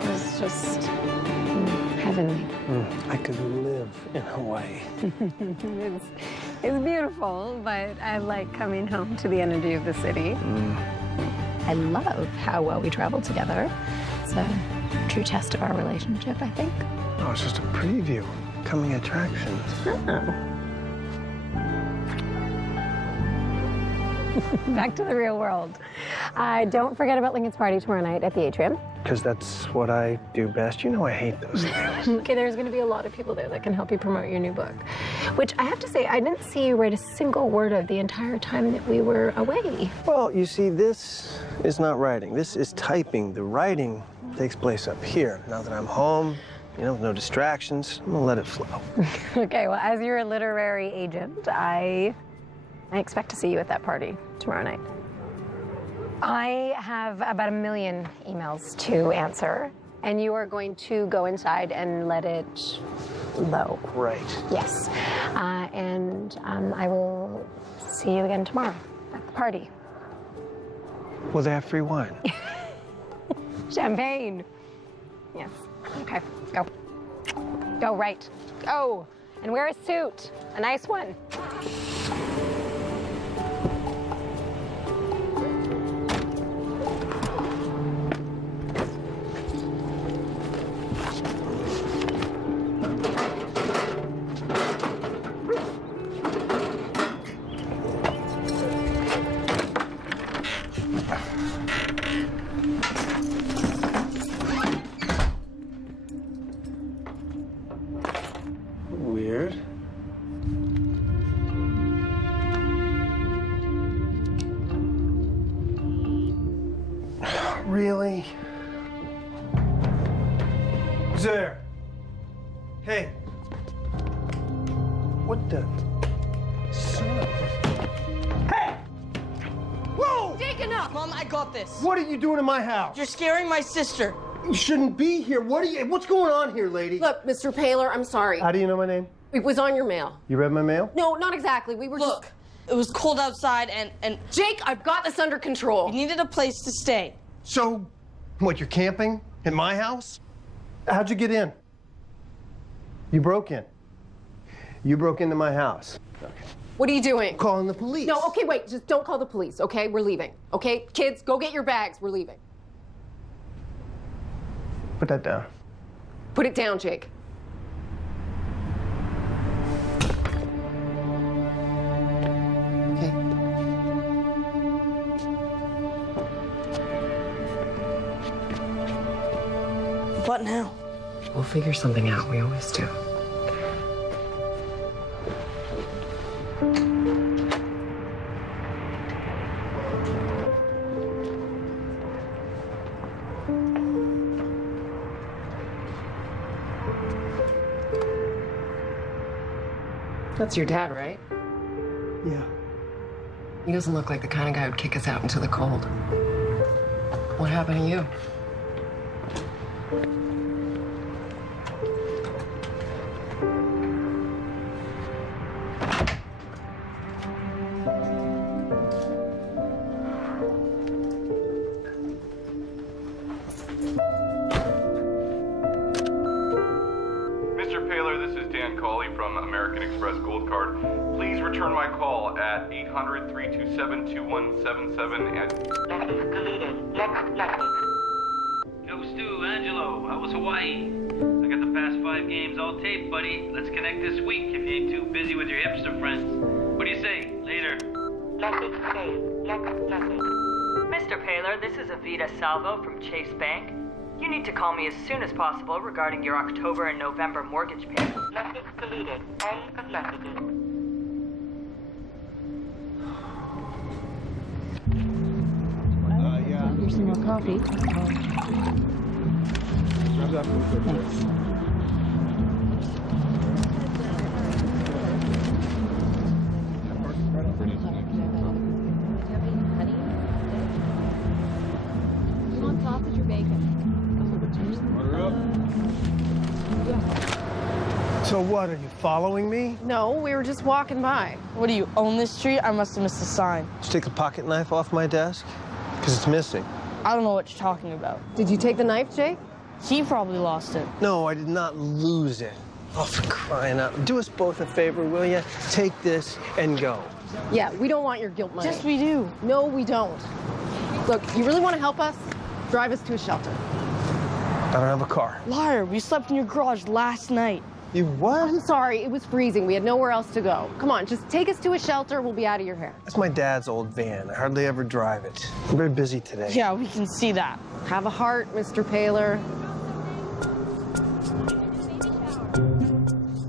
That was just heavenly. I could live in Hawaii. It's beautiful, but I like coming home to the energy of the city. I love how well we travel together. It's a true test of our relationship, I think. Oh, it's just a preview. Coming attractions. Oh. Back to the real world. Don't forget about Lincoln's party tomorrow night at the Atrium. Because that's what I do best. You know I hate those things. Okay, there's going to be a lot of people there that can help you promote your new book. Which I have to say, I didn't see you write a single word of the entire time that we were away. Well, you see, this is not writing. This is typing. The writing takes place up here. Now that I'm home, you know, with no distractions, I'm gonna let it flow. Okay, well, as your literary agent, I expect to see you at that party tomorrow night. I have about 1 million emails to answer, and you are going to go inside and let it low. Right. Yes. I will see you again tomorrow at the party. Will they have free wine? Champagne. Yes. Okay, go. Go, right. Go. And wear a suit. A nice one. Weird. Really? Who's there? Hey. What the? Son of a... Hey! Whoa! Jake, enough! Mom, I got this. What are you doing in my house? You're scaring my sister. You shouldn't be here. What's going on here, lady? Look, Mr. Paler, I'm sorry. How do you know my name? It was on your mail. You read my mail? No, not exactly. We were Look, it was cold outside and Jake, I've got this under control. we needed a place to stay. So, what, you're camping in my house? How'd you get in? You broke in. You broke into my house. Okay. What are you doing? Calling the police. No, okay, wait. Just don't call the police, okay? We're leaving, okay? Kids, go get your bags. We're leaving. Put that down. Put it down, Jake. Okay. What now? We'll figure something out. We always do. That's your dad, right? Yeah. He doesn't look like the kind of guy who'd kick us out into the cold. What happened to you? Mr. Paler, this is Dan Cawley from American Express Gold Card. Please return my call at 800-327-2177 and... Yo, Stu, Angelo, how was Hawaii? I got the past 5 games all taped, buddy. Let's connect this week if you ain't too busy with your hipster friends. What do you say? Later. Mr. Paler, this is Avita Salvo from Chase Bank. You need to call me as soon as possible regarding your October and November mortgage payments. Message deleted. End of messaging. Yeah. Here's some more coffee. Thanks. You want sausage or bacon? So what, are you following me? No, we were just walking by. What do you own this street? I must have missed the sign. Did you take the pocket knife off my desk? Because it's missing. I don't know what you're talking about. Did you take the knife, Jake? He probably lost it. No, I did not lose it. Oh, for crying out. Do us both a favor, will you? Take this and go. Yeah, we don't want your guilt money. Yes, we do. No, we don't. Look, you really want to help us? Drive us to a shelter. I don't have a car. Liar, we slept in your garage last night. You what? I'm sorry, it was freezing. We had nowhere else to go. Come on, just take us to a shelter. We'll be out of your hair. That's my dad's old van. I hardly ever drive it. I'm very busy today. Yeah, we can see that. Have a heart, Mr. Paler.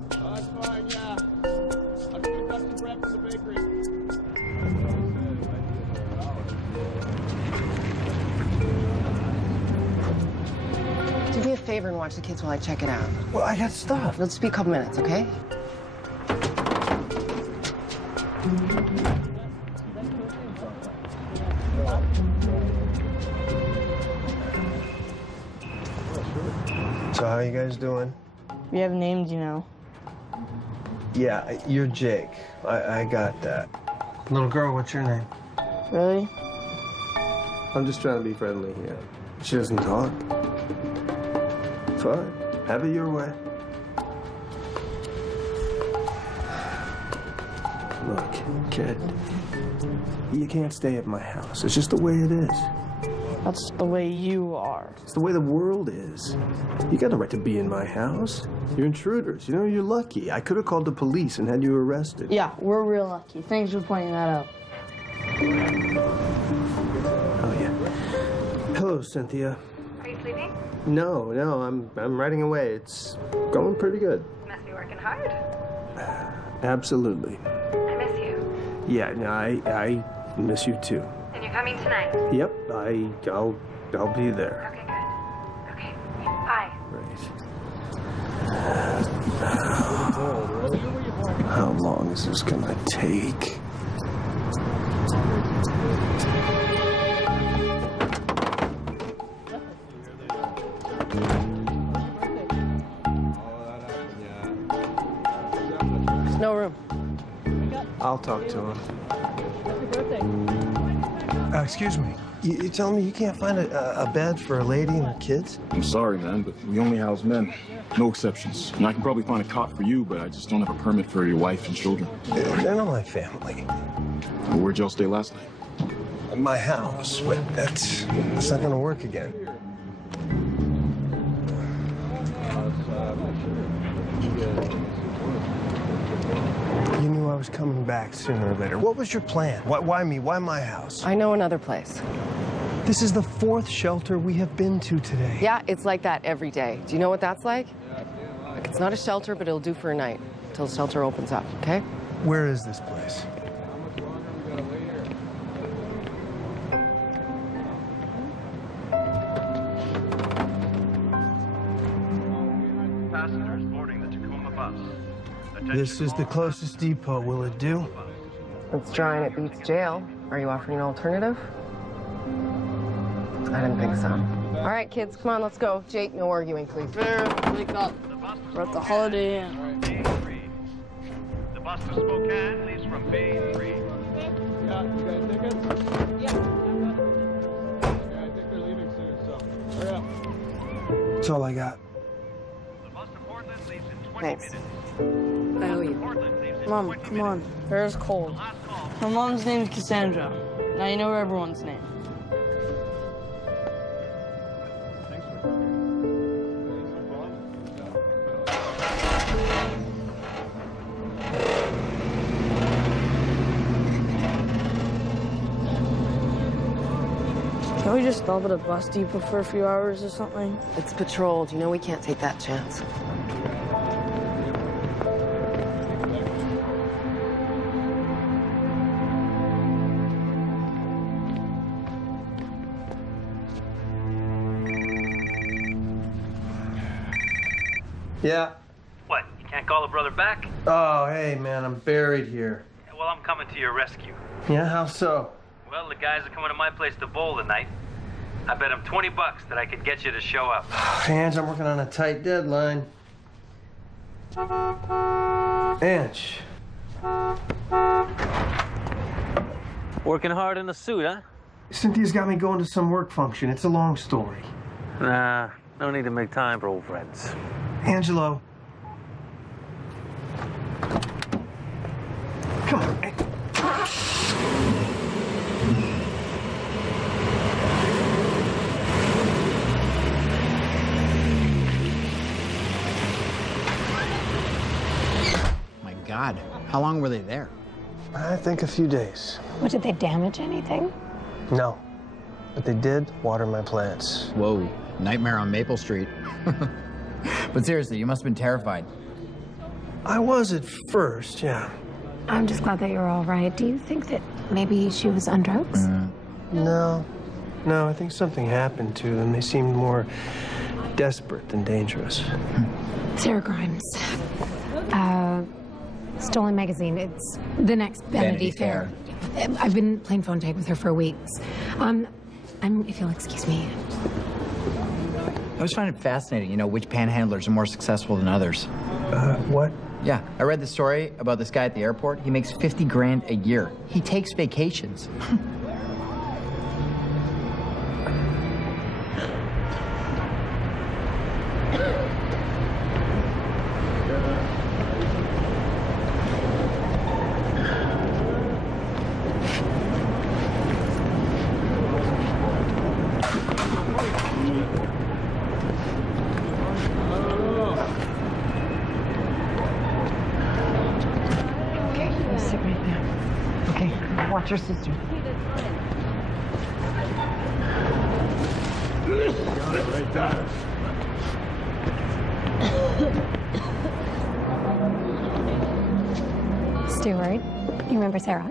That's fine, yeah. I'll get the ducks and bread from the bakery. Do me a favor and watch the kids while I check it out. Well, I got stuff. It'll just be a couple minutes, okay? So how you guys doing? We have named, you know. Yeah, you're Jake. I got that. Little girl, what's your name? Really? I'm just trying to be friendly here. She doesn't talk. Fine. Have it your way. Look, kid, you can't stay at my house. It's just the way it is. That's the way you are. It's the way the world is. You got the right to be in my house. You're intruders. You know, you're lucky. I could have called the police and had you arrested. Yeah, we're real lucky. Thanks for pointing that out. Oh, yeah. Hello, Cynthia. Are you sleeping? No, I'm writing away. It's going pretty good. You must be working hard. Absolutely. I miss you. Yeah, no, I miss you too. And you're coming tonight? Yep, I'll be there. Okay, good. Okay, bye. Right. How long is this gonna take? There's no room. I'll talk to him. Excuse me. You telling me you can't find a bed for a lady and her kids? I'm sorry, man, but we only house men. No exceptions. And I can probably find a cot for you, but I just don't have a permit for your wife and children. They're not my family. Where'd y'all stay last night? My house. But that's not gonna work again. You knew I was coming back sooner or later. What was your plan? Why me? Why my house? I know another place. This is the 4th shelter we have been to today. Yeah, it's like that every day. Do you know what that's like? Like, it's not a shelter, but it'll do for a night until the shelter opens up, okay? Where is this place? Passengers boarding the Tacoma bus. This is the closest depot. Will it do? It's dry and it beats jail. Are you offering an alternative? I didn't think so. All right, kids, come on, let's go. Jake, no arguing, please. Fair, wake up. We're at the Holiday Inn. Bay 3. The bus to Spokane leaves from Bay 3. Yeah, you guys tickets? Yeah. Okay, I think they're leaving soon, so hurry up. That's all I got. The bus to Portland leaves in 20 Thanks. minutes. I owe you. Portland leaves in Mom, 20 come on. minutes. Hair's cold. Last call. My mom's name's Cassandra. Now you know everyone's name. Can we just stop at a bus depot for a few hours or something? It's patrolled. You know we can't take that chance. Yeah. What, you can't call a brother back? Oh, hey, man, I'm buried here. Well, I'm coming to your rescue. Yeah, how so? Well, the guys are coming to my place to bowl tonight. I bet them $20 that I could get you to show up. Ange, I'm working on a tight deadline. Ange. Working hard in the suit, huh? Cynthia's got me going to some work function. It's a long story. Nah, No need to make time for old friends. Angelo. Come on. Hey. My God, how long were they there? I think a few days. What, did they damage anything? No, but they did water my plants. Whoa, nightmare on Maple Street. But seriously, you must have been terrified. I was at first, yeah. I'm just glad that you're all right. Do you think that maybe she was on drugs? No, I think something happened to them. They seemed more desperate than dangerous. Sarah Grimes. Stolen Magazine. It's the next Vanity Fair. I've been playing phone tag with her for weeks. If you'll excuse me. I always find it fascinating, you know, which panhandlers are more successful than others. What? Yeah, I read the story about this guy at the airport. He makes 50 grand a year. He takes vacations. Watch your sister. Got it right there. Stuart, you remember Sarah?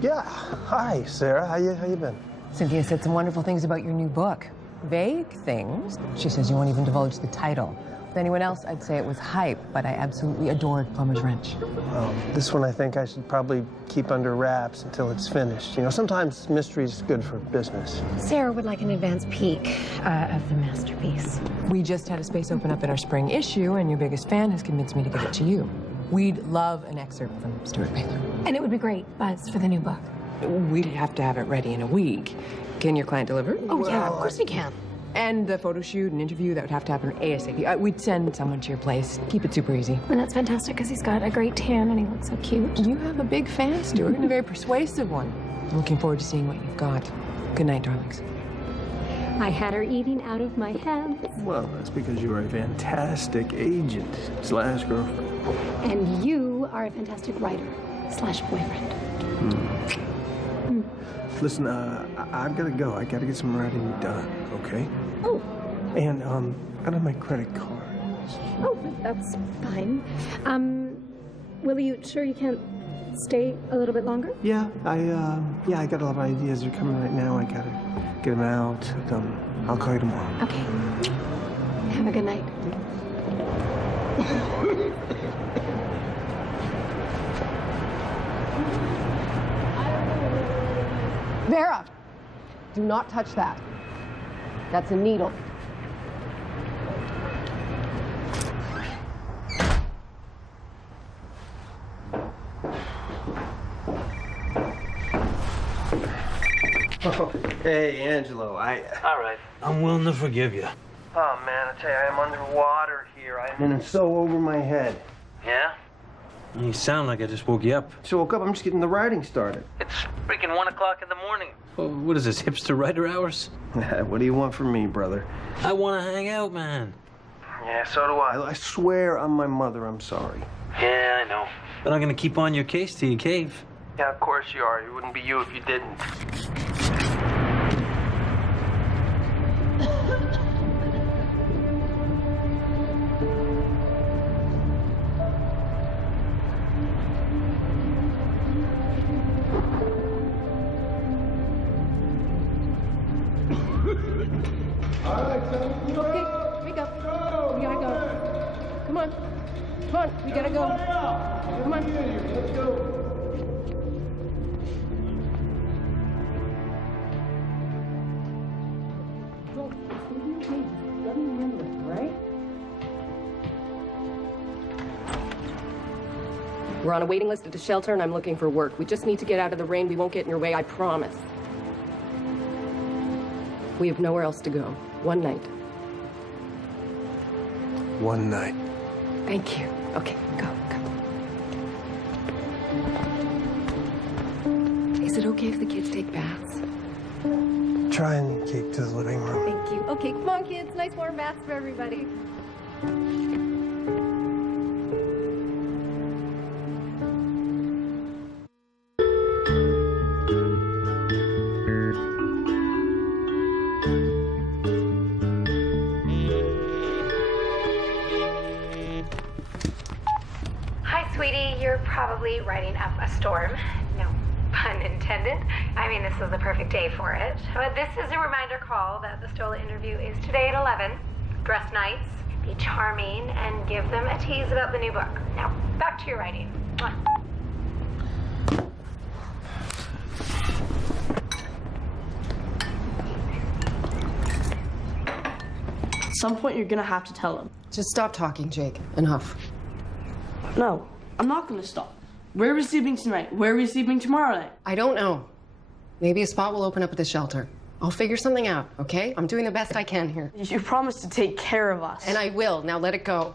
Yeah. Hi, Sarah. How you been? Cynthia said some wonderful things about your new book. Vague things. She says you won't even divulge the title. With anyone else, I'd say it was hype, but I absolutely adored Plumber's Wrench. Well, this one I think I should probably keep under wraps until it's finished. You know, sometimes mystery's good for business. Sarah would like an advance peek of the masterpiece. We just had a space open up in our spring issue, and your biggest fan has convinced me to give it to you. We'd love an excerpt from Stuart Baylor. And it would be great buzz for the new book. We'd have to have it ready in a week. Can your client deliver? Oh, yeah, of course we can. And the photo shoot and interview, that would have to happen ASAP. We'd send someone to your place. Keep it super easy. And that's fantastic because he's got a great tan and he looks so cute. You have a big fan, Stuart, and a very persuasive one. I'm looking forward to seeing what you've got. Good night, darlings. I had her eating out of my hands. Well, that's because you are a fantastic agent / girlfriend. And you are a fantastic writer / boyfriend. Listen, I've got to go. I got to get some writing done, okay? Oh. And, I don't have my credit card. Oh, that's fine. Will you, sure you can't stay a little bit longer? Yeah, I got a lot of ideas. They're coming right now. I got to get them out. I'll call you tomorrow. Okay. Have a good night. Vera, do not touch that. That's a needle. Oh, hey, Angelo, All right. I'm willing to forgive you. Oh, man, I tell you, I'm underwater here. And it's so over my head. Yeah? You sound like I just woke you up. So I woke up, I'm just getting the writing started. It's freaking 1 o'clock in the morning. Well, what is this, hipster writer hours? What do you want from me, brother? I want to hang out, man. Yeah, so do I. I swear on my mother, I'm sorry. Yeah, I know. But I'm going to keep on your case till you cave. Yeah, of course you are. It wouldn't be you if you didn't. We gotta go. Come on. Let's go. We're on a waiting list at the shelter, and I'm looking for work. We just need to get out of the rain. We won't get in your way, I promise. We have nowhere else to go. One night. one night. Thank you. Okay, go. Is it okay if the kids take baths? Try and keep to the living room. Thank you. Okay, come on, kids. Nice warm baths for everybody. Hi, sweetie. You're probably writing up a storm. No pun intended. I mean, this is the perfect day for it. But this is a reminder call that the Stola interview is today at 11. Dress nice, be charming, and give them a tease about the new book. Now, back to your writing. Mwah. At some point, you're gonna have to tell him. Just stop talking, Jake. Enough. No, I'm not gonna stop. Where are we sleeping tonight? Where are we sleeping tomorrow night? I don't know. Maybe a spot will open up at the shelter. I'll figure something out, okay? I'm doing the best I can here. You promised to take care of us. And I will. Now let it go.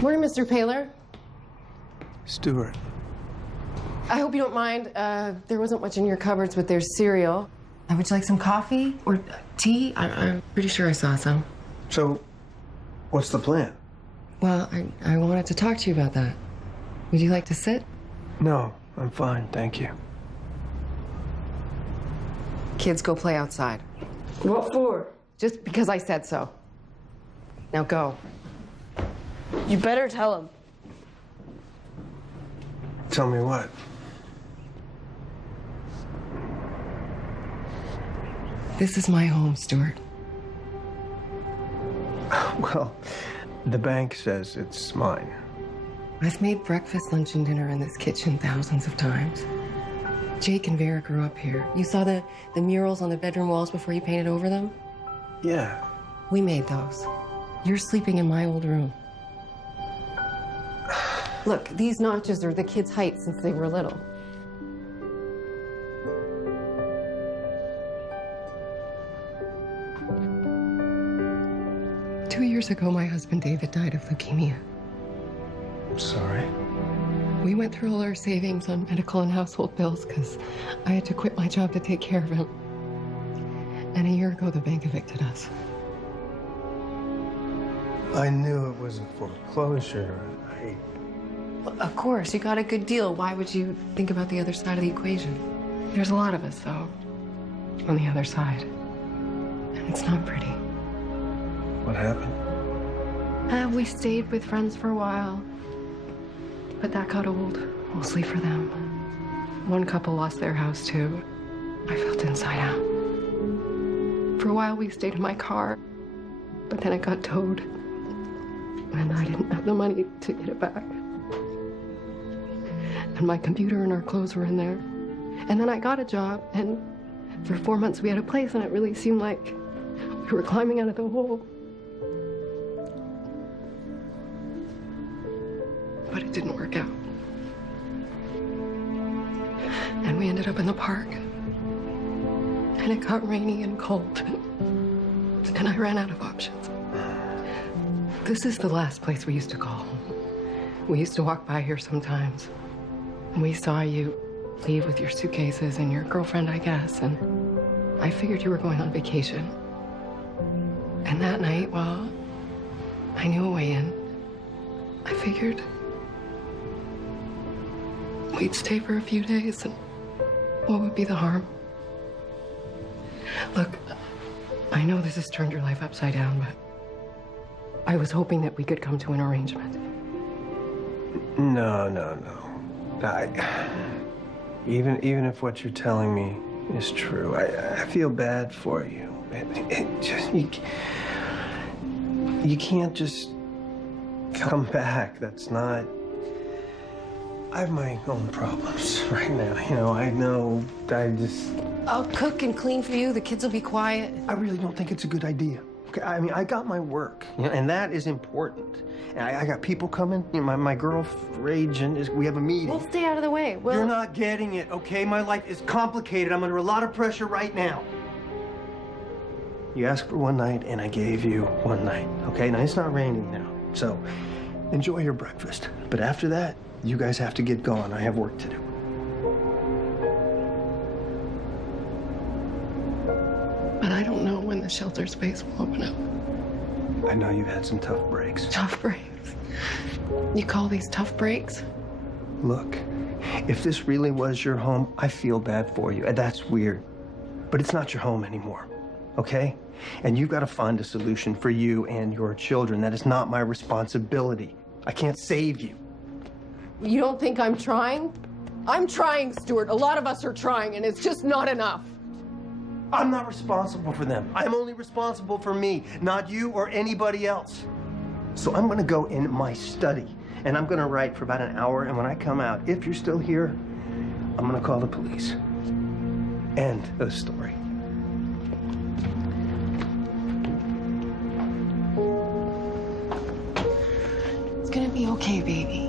Morning, Mr. Paler. Stuart. I hope you don't mind. There wasn't much in your cupboards, but there's cereal. Would you like some coffee or tea? I'm pretty sure I saw some. So, what's the plan? Well, I wanted to talk to you about that. Would you like to sit? No, I'm fine, thank you. Kids, go play outside. What for? Just because I said so. Now go. You better tell him. Tell me what? This is my home, Stuart. Well, the bank says it's mine. I've made breakfast, lunch, and dinner in this kitchen thousands of times. Jake and Vera grew up here. You saw the murals on the bedroom walls before you painted over them? Yeah. We made those. You're sleeping in my old room. Look, these notches are the kids' height since they were little. Two years ago, my husband David died of leukemia. I'm sorry. We went through all our savings on medical and household bills because I had to quit my job to take care of him. And a year ago, the bank evicted us. I knew it was a foreclosure. Of course, you got a good deal. Why would you think about the other side of the equation? There's a lot of us, though, on the other side. And it's not pretty. What happened? We stayed with friends for a while. But that got old, mostly for them. One couple lost their house, too. I felt inside out. For a while, we stayed in my car, but then it got towed. And I didn't have the money to get it back. And my computer and our clothes were in there. And then I got a job, and for 4 months we had a place, and it really seemed like we were climbing out of the hole. But it didn't work out. And we ended up in the park. And it got rainy and cold. And I ran out of options. This is the last place we used to call home. We used to walk by here sometimes. And we saw you leave with your suitcases and your girlfriend, I guess. And I figured you were going on vacation. And that night, well, I knew a way in. I figured we'd stay for a few days, and what would be the harm? Look, I know this has turned your life upside down, but I was hoping that we could come to an arrangement. No. Even if what you're telling me is true, I feel bad for you. You can't just come back. That's not... I have my own problems right now. I know. I'll cook and clean for you. The kids will be quiet. I really don't think it's a good idea. Okay, I mean, I got my work, and that is important. And I got people coming. My girl Rage, and we have a meeting. We'll stay out of the way. You're not getting it, okay? My life is complicated. I'm under a lot of pressure right now. You asked for one night, and I gave you one night, okay? Now, it's not raining now, so enjoy your breakfast. But after that, you guys have to get going. I have work to do. But I don't know when the shelter space will open up. I know you've had some tough breaks. Tough breaks? You call these tough breaks? Look, if this really was your home, I feel bad for you, and that's weird. But it's not your home anymore, okay? And you've got to find a solution for you and your children. That is not my responsibility. I can't save you. You don't think I'm trying? I'm trying, Stuart. A lot of us are trying, and it's just not enough. I'm not responsible for them. I'm only responsible for me, not you or anybody else. So I'm gonna go in my study, and I'm gonna write for about an hour, and when I come out, if you're still here, I'm gonna call the police. End of the story. It's gonna be okay, baby.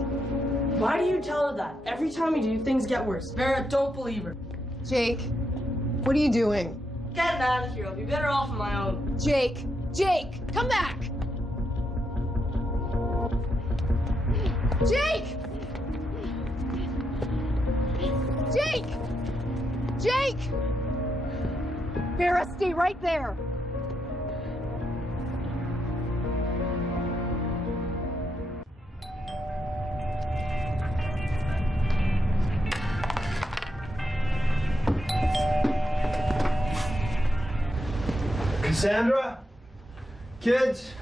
Why do you tell her that? Every time you do, things get worse. Vera, don't believe her. Jake, what are you doing? Getting out of here. I'll be better off on my own. Jake, come back! Jake! Jake! Vera, stay right there. Cassandra? Kids?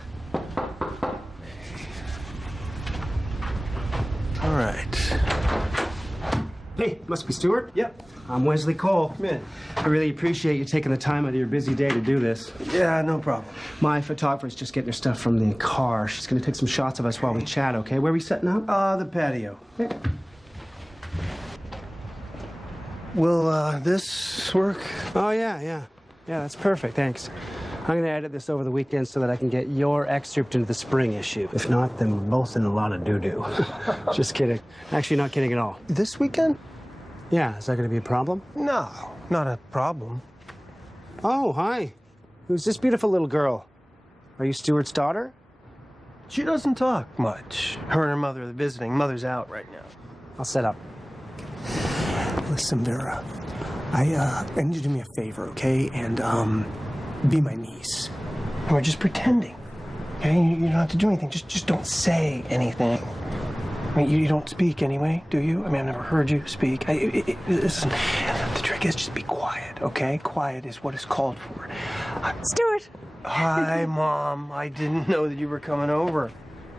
All right. Hey, must be Stuart? Yep. I'm Wesley Cole. Come in. I really appreciate you taking the time out of your busy day to do this. Yeah, no problem. My photographer's just getting her stuff from the car. She's gonna take some shots of us while we chat, okay? Where are we setting up? The patio. Okay. Will, this work? Oh, yeah. Yeah, that's perfect, thanks. I'm gonna edit this over the weekend so that I can get your excerpt into the spring issue. If not, then we're both in a lot of doo-doo. Just kidding. Actually, not kidding at all. This weekend? Yeah, is that gonna be a problem? No, not a problem. Oh, hi. Who's this beautiful little girl? Are you Stuart's daughter? She doesn't talk much. Her and her mother are visiting. Mother's out right now. I'll set up. Listen, Vera, I need you to do me a favor, okay? And, be my niece. We're just pretending, okay? You don't have to do anything. Just don't say anything. I mean, you don't speak anyway, do you? I mean, I've never heard you speak. Listen, the trick is just be quiet, okay? Quiet is what is called for. Stuart. Hi, Mom. I didn't know that you were coming over.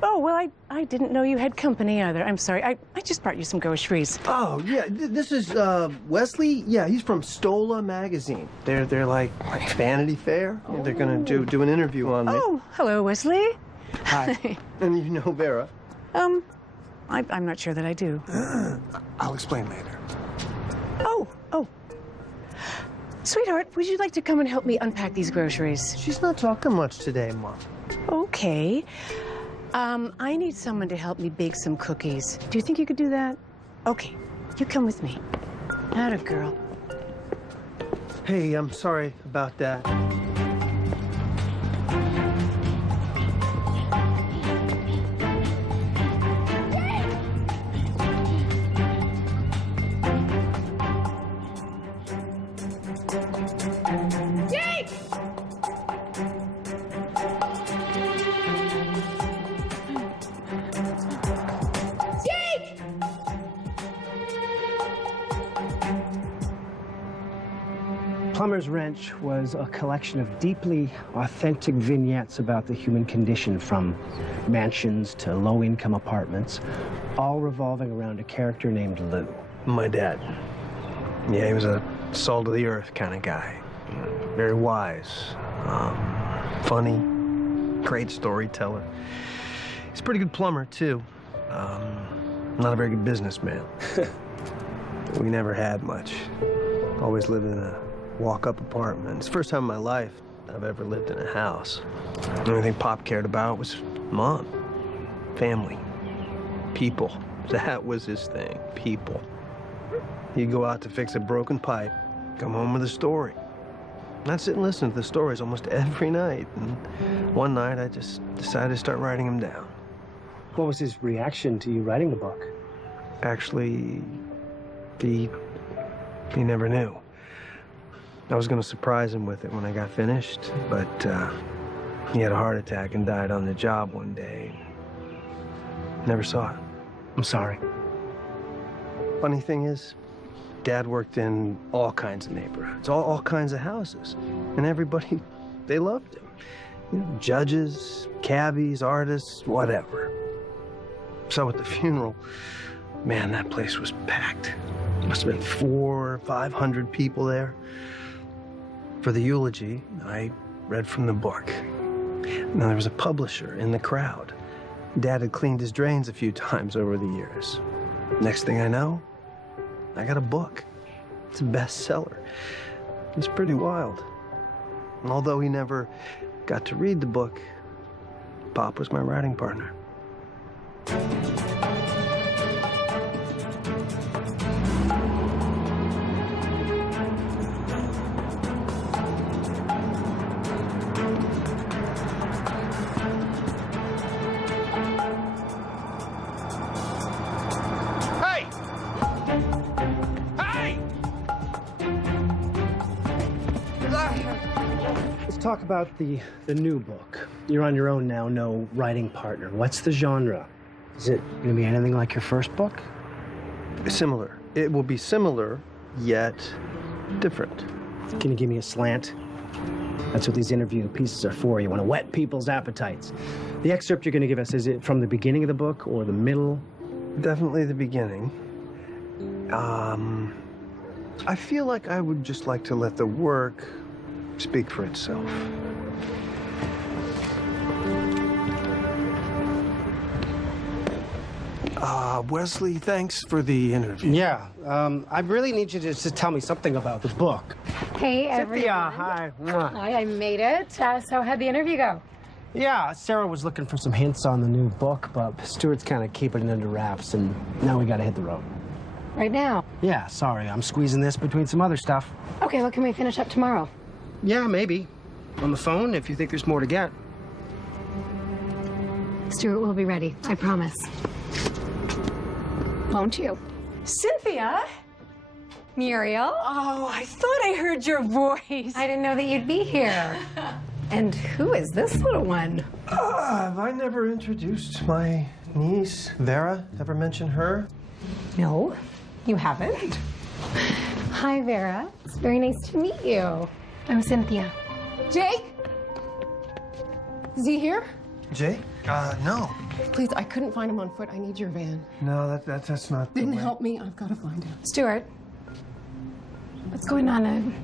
Oh, well, I didn't know you had company either. I'm sorry. I just brought you some groceries. Oh, yeah. This is, Wesley. Yeah, he's from Stola magazine. They're like Vanity Fair. Oh. They're gonna do an interview on me. Oh, hello, Wesley. Hi. And you know Vera? I'm not sure that I do. I'll explain later. Oh. Sweetheart, would you like to come and help me unpack these groceries? She's not talking much today, Mom. Okay. I need someone to help me bake some cookies. Do you think you could do that? Okay, you come with me. Atta girl. Hey, I'm sorry about that. Jake! Plumber's Wrench was a collection of deeply authentic vignettes about the human condition, from mansions to low-income apartments, all revolving around a character named Lou. My dad. Yeah, he was a salt-of-the-earth kind of guy. Very wise, funny, great storyteller. He's a pretty good plumber, too. Not a very good businessman. We never had much. Always lived in a walk-up apartment. It's the first time in my life I've ever lived in a house. The only thing Pop cared about was Mom, family, people. That was his thing, people. He'd go out to fix a broken pipe, come home with a story. I'd sit and listen to the stories almost every night. And one night, I just decided to start writing them down. What was his reaction to you writing the book? Actually, he never knew. I was going to surprise him with it when I got finished, but he had a heart attack and died on the job one day. Never saw it. I'm sorry. Funny thing is, Dad worked in all kinds of neighborhoods, all kinds of houses, and everybody, they loved him. You know, judges, cabbies, artists, whatever. So at the funeral, man, that place was packed. Must have been 400 or 500 people there. For the eulogy, I read from the book. Now, there was a publisher in the crowd. Dad had cleaned his drains a few times over the years. Next thing I know, I got a book. It's a bestseller. It's pretty wild. And although he never got to read the book, Pop was my writing partner. Talk about the new book. You're on your own now, no writing partner. What's the genre? Is it going to be anything like your first book? Similar. It will be similar, yet different. Can you give me a slant? That's what these interview pieces are for. You want to whet people's appetites. The excerpt you're going to give us, is it from the beginning of the book or the middle? Definitely the beginning. I feel like I would just like to let the work speak for itself. Wesley, thanks for the interview. Yeah, I really need you to tell me something about the book. Hey, everyone. Cynthia, hi. Hi, I made it. So how'd the interview go? Yeah, Sarah was looking for some hints on the new book, but Stuart's kind of keeping it under wraps, and now we got to hit the road. Right now? Yeah, sorry, I'm squeezing this between some other stuff. Okay, well, can we finish up tomorrow? Yeah, maybe. On the phone, if you think there's more to get. Stuart will be ready, I promise. Won't you? Cynthia? Muriel? Oh, I thought I heard your voice. I didn't know that you'd be here. And who is this little one? Have I never introduced my niece, Vera? Ever mentioned her? No, you haven't. Hi, Vera. It's very nice to meet you. I'm Cynthia. Jake? Is he here? Jake? No. Please, I couldn't find him on foot. I need your van. No, that's not the Then way. help me. I've got to find him. Stuart, what's going on?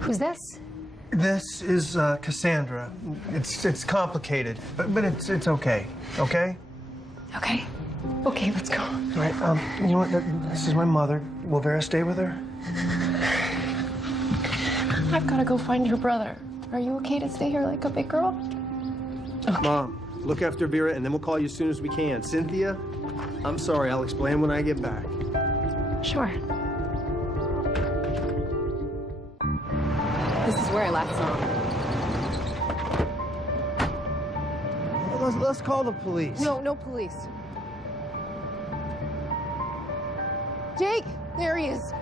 Who's this? This is Cassandra. It's complicated, but it's okay. Okay? Okay. Okay, let's go. All right. You know what? This is my mother. Will Vera stay with her? I've got to go find your brother. Are you okay to stay here like a big girl? Okay. Mom, look after Vera, and then we'll call you as soon as we can. Cynthia, I'm sorry. I'll explain when I get back. Sure. This is where I last saw him. Let's call the police. No police. Jake, there he is.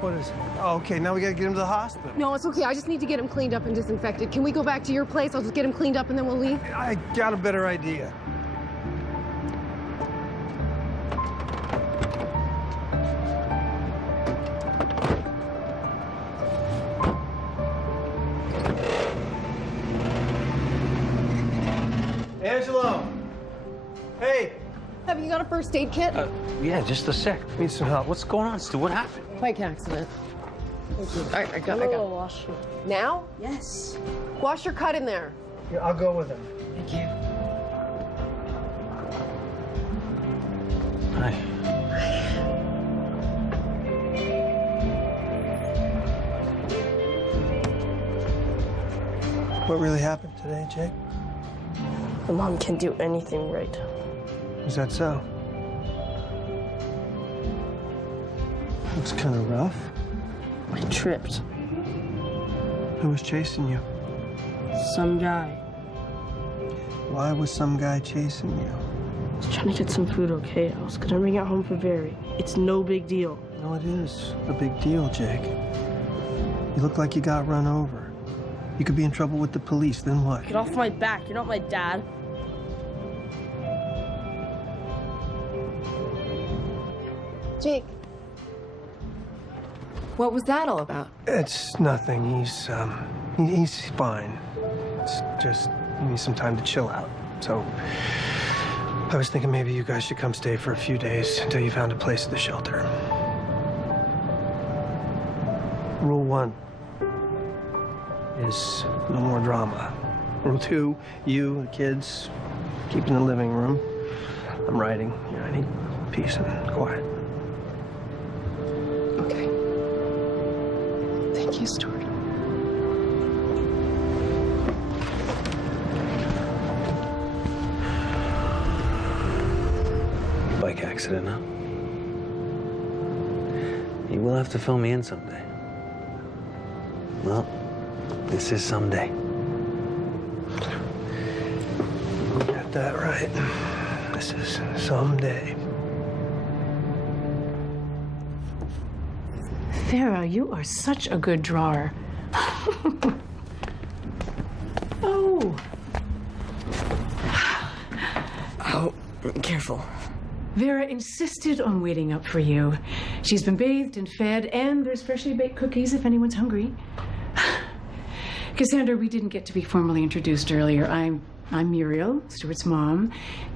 What is it? Oh, okay. Now we gotta get him to the hospital. No, it's okay. I just need to get him cleaned up and disinfected. Can we go back to your place? I'll just get him cleaned up and then we'll leave. I got a better idea. Angelo! Hey! Have you got a first aid kit? Yeah, just a sec. Need some help. What's going on, Stu? What happened? Bike accident. I got. Wash you. Now? Yes. Wash your cut in there. Yeah, I'll go with him. Thank you. Hi. What really happened today, Jake? My mom can't do anything right. Is that so? Looks kind of rough. I tripped. Who was chasing you? Some guy. Why was some guy chasing you? I was trying to get some food, okay? I was gonna bring it home for Barry. It's no big deal. No, it is a big deal, Jake. You look like you got run over. You could be in trouble with the police, then what? Get off my back. You're not my dad. Jake. What was that all about? It's nothing. He's fine. It's just he needs some time to chill out. So I was thinking maybe you guys should come stay for a few days until you found a place at the shelter. Rule 1 is no more drama. Rule 2, you, the kids, keep in the living room. I'm writing. I need peace and quiet. Okay. Thank you, Stuart. Bike accident, huh? You will have to fill me in someday. Well, this is someday. Got that right. This is someday. Vera, you are such a good drawer. Oh. Oh, careful. Vera insisted on waiting up for you. She's been bathed and fed, and there's freshly baked cookies if anyone's hungry. Cassandra, we didn't get to be formally introduced earlier. I'm Muriel, Stuart's mom,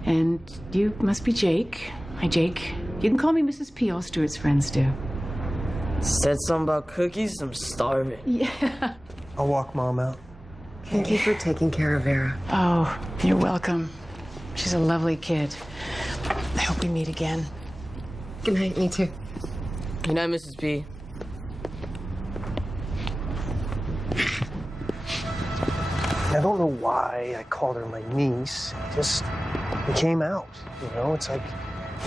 and you must be Jake. Hi, Jake. You can call me Mrs. P. All Stuart's friends do. Said something about cookies? I'm starving. Yeah. I'll walk Mom out. Thank you for taking care of Vera. Oh, you're welcome. She's a lovely kid. I hope we meet again. Good night, me too. Good night, Mrs. P. I don't know why I called her my niece. It came out, you know? It's like,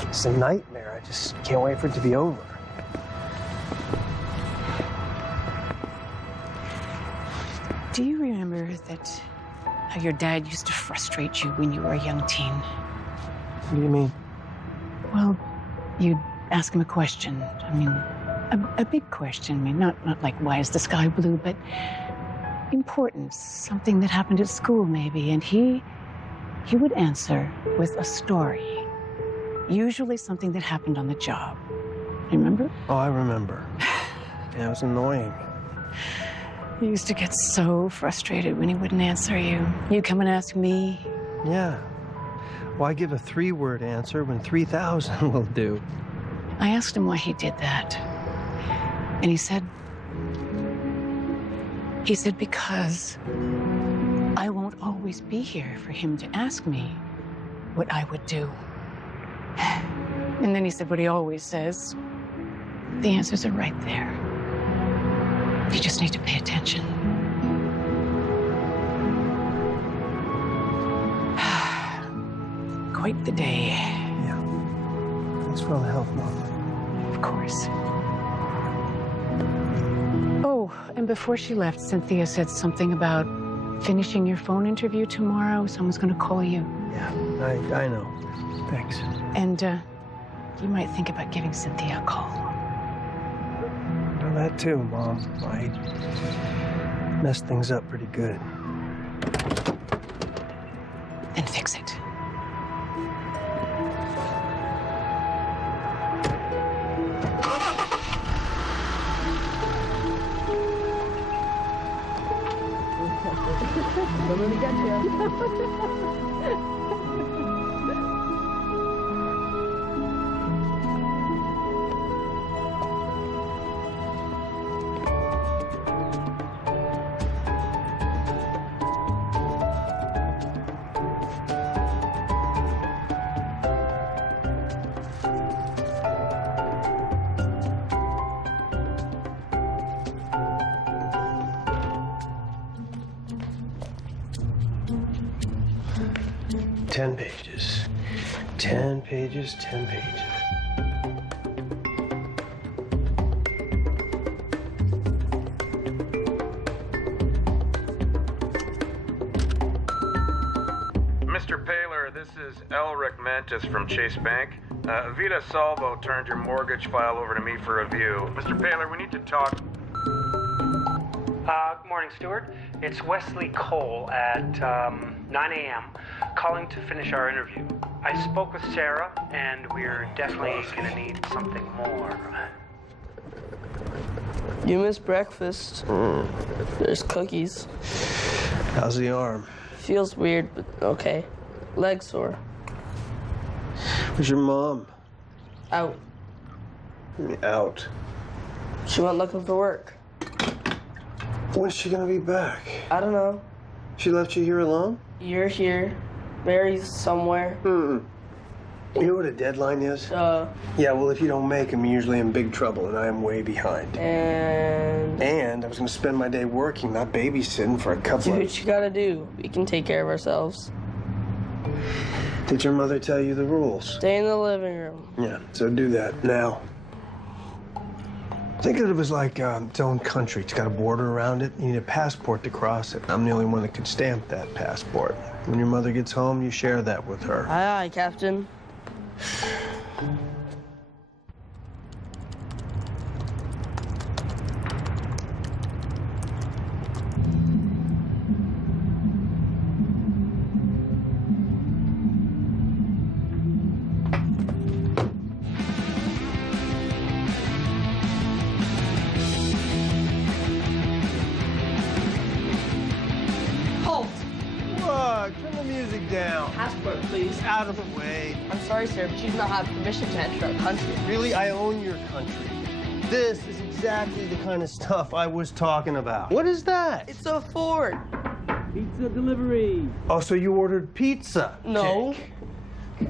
it's a nightmare. I just can't wait for it to be over. Do you remember how your dad used to frustrate you when you were a young teen? What do you mean? Well, you'd ask him a question. I mean, a big question. I mean, not like, why is the sky blue, but importance, something that happened at school maybe, and he would answer with a story, usually something that happened on the job. You remember? Oh, I remember. Yeah, it was annoying. You used to get so frustrated when he wouldn't answer you. You'd come and ask me. Yeah. Why give a 3-word answer when 3,000 will do? I asked him why he did that. And he said because I won't always be here for him to ask me what I would do. And then he said what he always says. The answers are right there. You just need to pay attention. Quite the day. Yeah. Thanks for all the help, Mom. Of course. Oh, and before she left, Cynthia said something about finishing your phone interview tomorrow. Someone's going to call you. Yeah, I know. Thanks. And you might think about giving Cynthia a call. Know that too, Mom. I messed things up pretty good. Then fix it. Coming to get you. Ten pages. 10 pages, 10 pages. is Elric Mantis from Chase Bank. Vita Salvo turned your mortgage file over to me for review. Mr. Paylor, we need to talk. Good morning, Stuart. It's Wesley Cole at 9 a.m. calling to finish our interview. I spoke with Sarah, and we're definitely gonna need something more. You missed breakfast. There's cookies. How's the arm? Feels weird, but okay. Leg sore. Where's your mom? Out. Out. She went looking for work. When's she gonna be back? I don't know. She left you here alone? You're here. Mary's somewhere. You know what a deadline is? Yeah, well, if you don't make them, you're usually in big trouble, and I am way behind. And I was gonna spend my day working, not babysitting for a couple Do of... what you gotta do. We can take care of ourselves. Did your mother tell you the rules? Stay in the living room. Yeah, so do that now. Think of it as like its own country. It's got a border around it. You need a passport to cross it. I'm the only one that could stamp that passport. When your mother gets home, you share that with her. Aye, aye, Captain. Turn the music down. Passport, please. Out of the way. I'm sorry, sir, but you do not have permission to enter our country. Really, I own your country. This is exactly the kind of stuff I was talking about. What is that? It's a Ford. Pizza delivery. Oh, so you ordered pizza? No. Jake.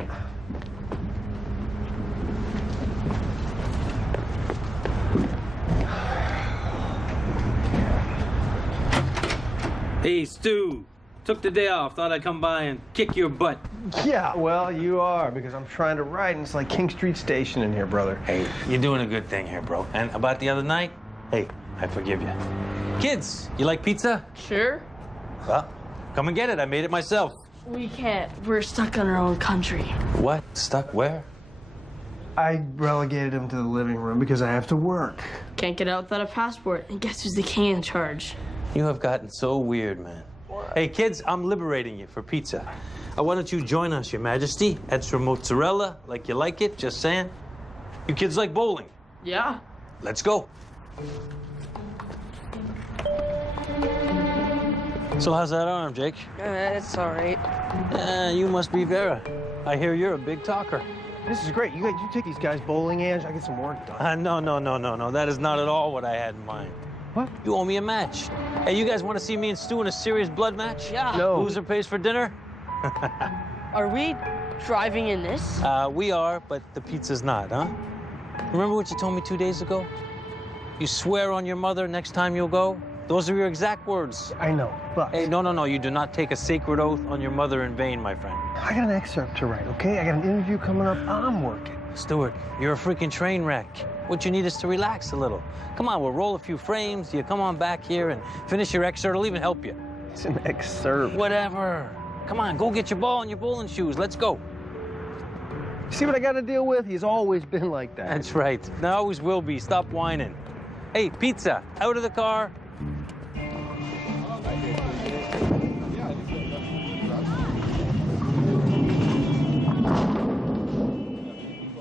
Hey, Stu. Took the day off. Thought I'd come by and kick your butt. Yeah, well, you are, because I'm trying to write, and it's like King Street Station in here, brother. Hey, you're doing a good thing here, bro. And about the other night, hey, I forgive you. Kids, you like pizza? Sure. Well, come and get it. I made it myself. We can't. We're stuck in our own country. What? Stuck where? I relegated him to the living room because I have to work. Can't get out without a passport. And guess who's the king in charge? You have gotten so weird, man. Hey, kids, I'm liberating you for pizza. Why don't you join us, Your Majesty? Extra mozzarella, like you like it, just saying. You kids like bowling? Yeah. Let's go. So how's that arm, Jake? It's all right. You must be Vera. I hear you're a big talker. This is great. You take these guys bowling, Ange. I get some work done. No. That is not at all what I had in mind. What? You owe me a match. Hey, you guys want to see me and Stu in a serious blood match? Yeah. No. Loser pays for dinner? Are we driving in this? We are, but the pizza's not, huh? Remember what you told me 2 days ago? You swear on your mother next time you'll go? Those are your exact words. I know, but... Hey, no. You do not take a sacred oath on your mother in vain, my friend. I got an excerpt to write, okay? I got an interview coming up. I'm working. Stuart, you're a freaking train wreck. What you need is to relax a little. Come on, we'll roll a few frames. You come on back here and finish your excerpt. I'll even help you. It's an excerpt. Whatever. Come on, go get your ball and your bowling shoes. Let's go. See what I got to deal with? He's always been like that. That's right. There always will be. Stop whining. Hey, pizza, out of the car.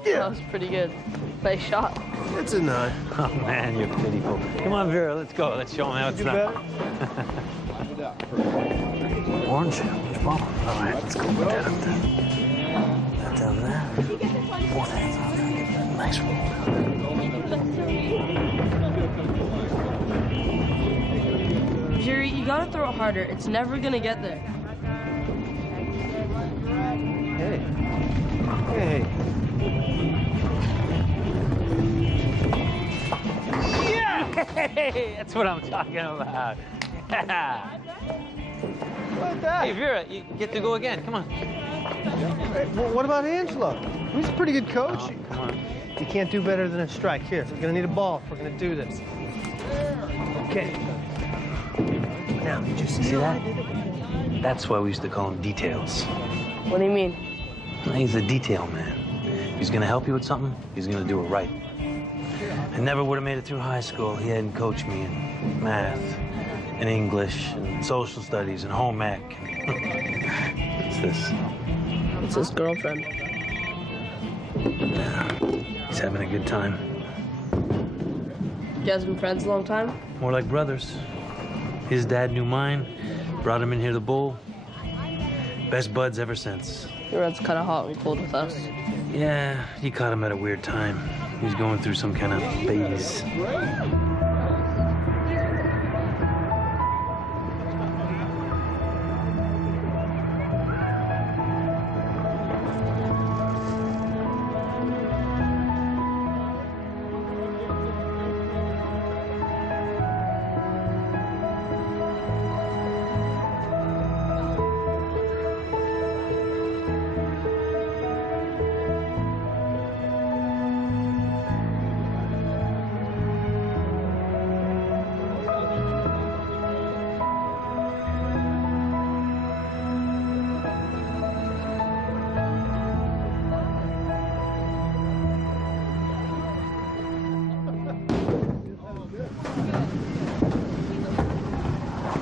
Yeah. That was pretty good. Nice shot. It's a 9. Oh, man, you're pitiful. Come on, Vera, let's go. Let's show them how it's done. Orange ball. All right, let's go put that up there. That down there. Both hands on there. Give that a nice roll. Jerry, you gotta throw it harder. It's never gonna get there. Hey. Hey, that's what I'm talking about. Yeah. What that? Hey, Vera, you get to go again. Come on. Hey, well, what about Angelo? He's a pretty good coach. Oh, come on. You can't do better than a strike. Here, we're gonna need a ball if we're gonna do this. Okay. Now, just see that? That's why we used to call them details. What do you mean? He's a detail man. If he's gonna help you with something, he's gonna do it right. I never would have made it through high school. He hadn't coached me in math, and English, and social studies, and home ec. What's this? It's his girlfriend. Yeah, he's having a good time. You guys been friends a long time? More like brothers. His dad knew mine, brought him in here to bowl. Best buds ever since. Your dad's kind of hot and cold with us. Yeah, you caught him at a weird time. He's going through some kind of phase.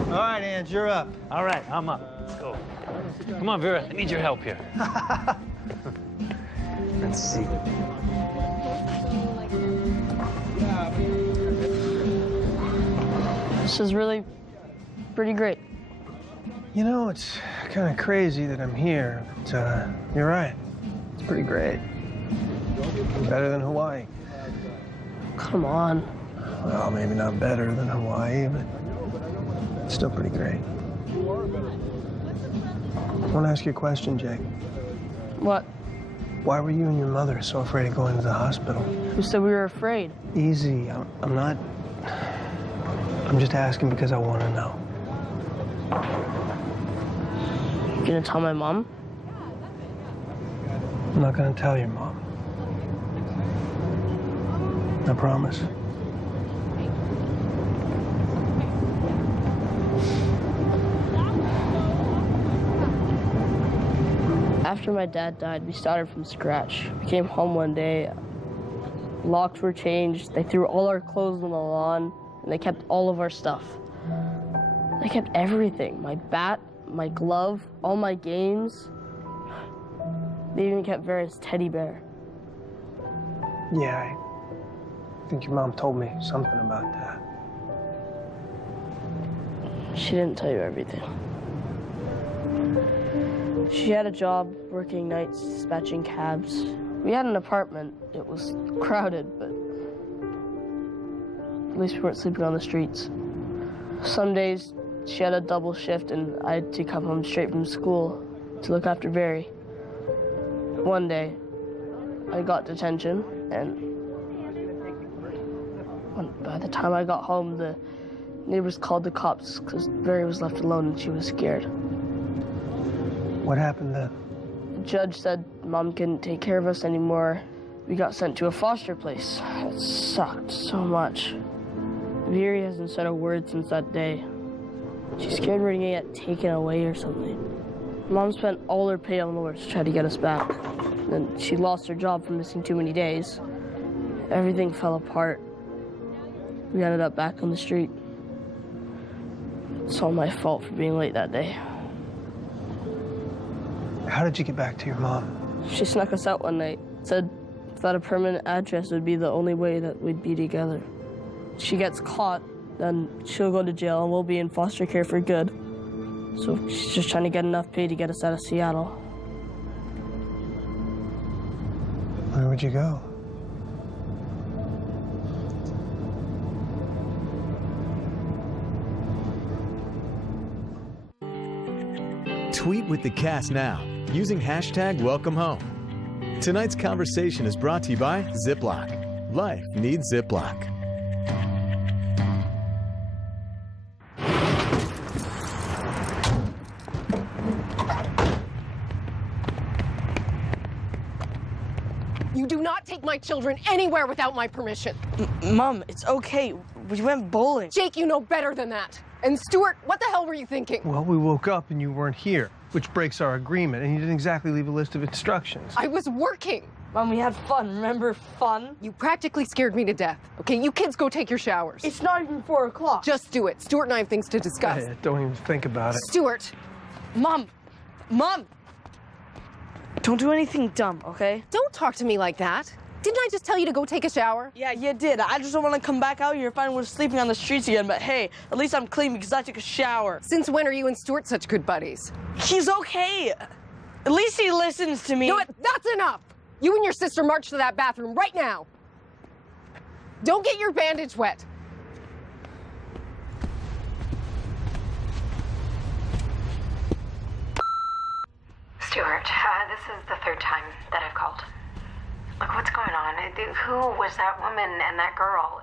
All right, Ange, you're up. All right, I'm up. Let's go. Come on, Vera. I need your help here. Let's see. This is really pretty great. You know, it's kind of crazy that I'm here, but you're right. It's pretty great. Better than Hawaii. Come on. Well, maybe not better than Hawaii, but still pretty great. I want to ask you a question, Jake. What? Why were you and your mother so afraid of going to the hospital? Who said we were afraid? Easy. I'm not... I'm just asking because I want to know. You gonna tell my mom? I'm not going to tell your mom. I promise. After my dad died, we started from scratch. We came home one day, locks were changed, they threw all our clothes on the lawn, and they kept all of our stuff. They kept everything, my bat, my glove, all my games. They even kept Vera's teddy bear. Yeah, I think your mom told me something about that. She didn't tell you everything. She had a job working nights, dispatching cabs. We had an apartment. It was crowded, but at least we weren't sleeping on the streets. Some days, she had a double shift, and I had to come home straight from school to look after Barry. One day, I got detention, and by the time I got home, the neighbors called the cops because Barry was left alone and she was scared. What happened then? The judge said Mom couldn't take care of us anymore. We got sent to a foster place. It sucked so much. Veery hasn't said a word since that day. She's scared we're gonna get taken away or something. Mom spent all her pay on lawyers to try to get us back. Then she lost her job for missing too many days. Everything fell apart. We ended up back on the street. It's all my fault for being late that day. How did you get back to your mom? She snuck us out one night. Said without a permanent address would be the only way that we'd be together. She gets caught, then she'll go to jail and we'll be in foster care for good. So she's just trying to get enough pay to get us out of Seattle. Where would you go? Tweet with the cast now using hashtag #WelcomeHome. Tonight's conversation is brought to you by Ziploc. Life needs Ziploc. You do not take my children anywhere without my permission. Mom, it's okay. We went bowling. Jake, you know better than that. And Stuart, what the hell were you thinking? Well, we woke up and you weren't here. which breaks our agreement, and you didn't exactly leave a list of instructions. I was working. Mom, we had fun. Remember fun? You practically scared me to death. Okay, you kids go take your showers. It's not even 4 o'clock. Just do it. Stuart and I have things to discuss. Don't even think about it. Stuart! Mom! Don't do anything dumb, okay? Don't talk to me like that. Didn't I just tell you to go take a shower? Yeah, you did. I just don't want to come back out here and find we're sleeping on the streets again, but hey, at least I'm clean because I took a shower. Since when are you and Stuart such good buddies? He's okay. At least he listens to me. You know what? That's enough! You and your sister march to that bathroom right now. Don't get your bandage wet. Stuart, this is the third time that I've called. Look, what's going on? Who was that woman and that girl?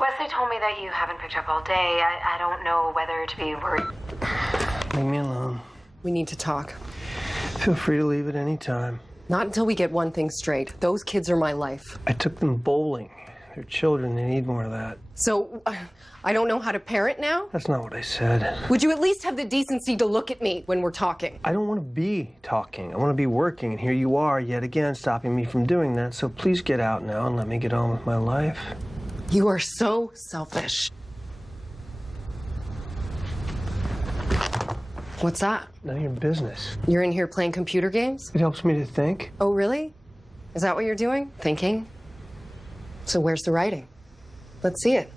Wesley told me that you haven't picked up all day. I don't know whether to be worried. Leave me alone. We need to talk. Feel free to leave at any time. Not until we get one thing straight. Those kids are my life. I took them bowling. They're children. They need more of that. So, I don't know how to parent now? That's not what I said. Would you at least have the decency to look at me when we're talking? I don't want to be talking. I want to be working, and here you are, yet again, stopping me from doing that. So please get out now and let me get on with my life. You are so selfish. What's that? None of your business. You're in here playing computer games? It helps me to think. Oh, really? Is that what you're doing? Thinking? So where's the writing? Let's see it.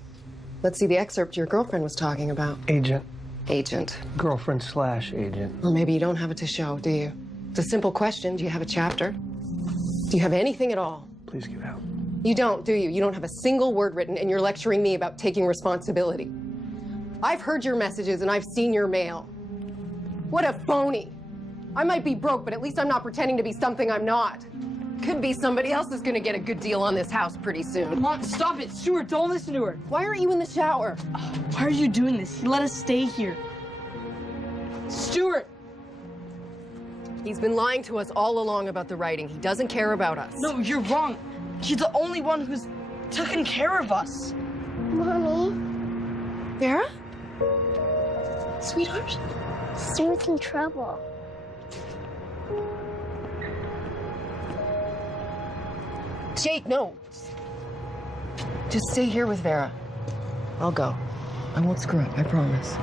Let's see the excerpt your girlfriend was talking about. Agent. Agent. Girlfriend/agent. Or maybe you don't have it to show, do you? It's a simple question. Do you have a chapter? Do you have anything at all? Please get out. You don't, do you? You don't have a single word written, and you're lecturing me about taking responsibility. I've heard your messages, and I've seen your mail. What a phony. I might be broke, but at least I'm not pretending to be something I'm not. Could be somebody else is gonna get a good deal on this house pretty soon. Mom, stop it. Stuart, don't listen to her. Why aren't you in the shower? Why are you doing this? He let us stay here. Stuart! He's been lying to us all along about the writing. He doesn't care about us. No, you're wrong. He's the only one who's taken care of us. Mommy? Vera? Sweetheart? Stuart's in trouble. Jake, no. Just stay here with Vera. I'll go. I won't screw up, I promise.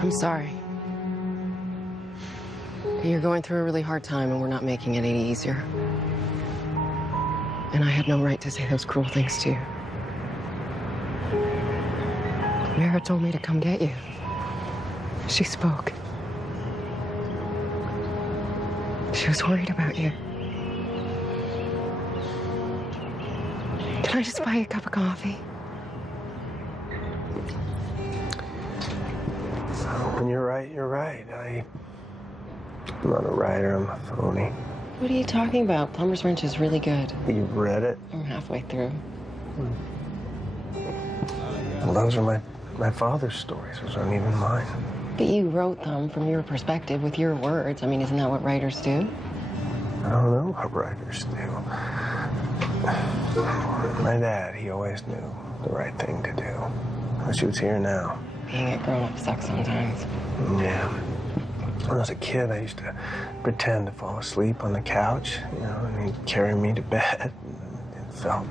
I'm sorry. You're going through a really hard time and we're not making it any easier. And I had no right to say those cruel things to you. Vera told me to come get you. She spoke. She was worried about you. Can I just buy you a cup of coffee? When you're right, you're right. I'm not a writer, I'm a phony. What are you talking about? Plumber's Wrench is really good. You've read it? I'm halfway through. Well, those are my father's stories. Those aren't even mine. But you wrote them from your perspective with your words. I mean, isn't that what writers do? I don't know what writers do. My dad, he always knew the right thing to do. I wish he was here now. Being a grown-up sucks sometimes. Yeah. When I was a kid, I used to pretend to fall asleep on the couch, you know, and he'd carry me to bed. It felt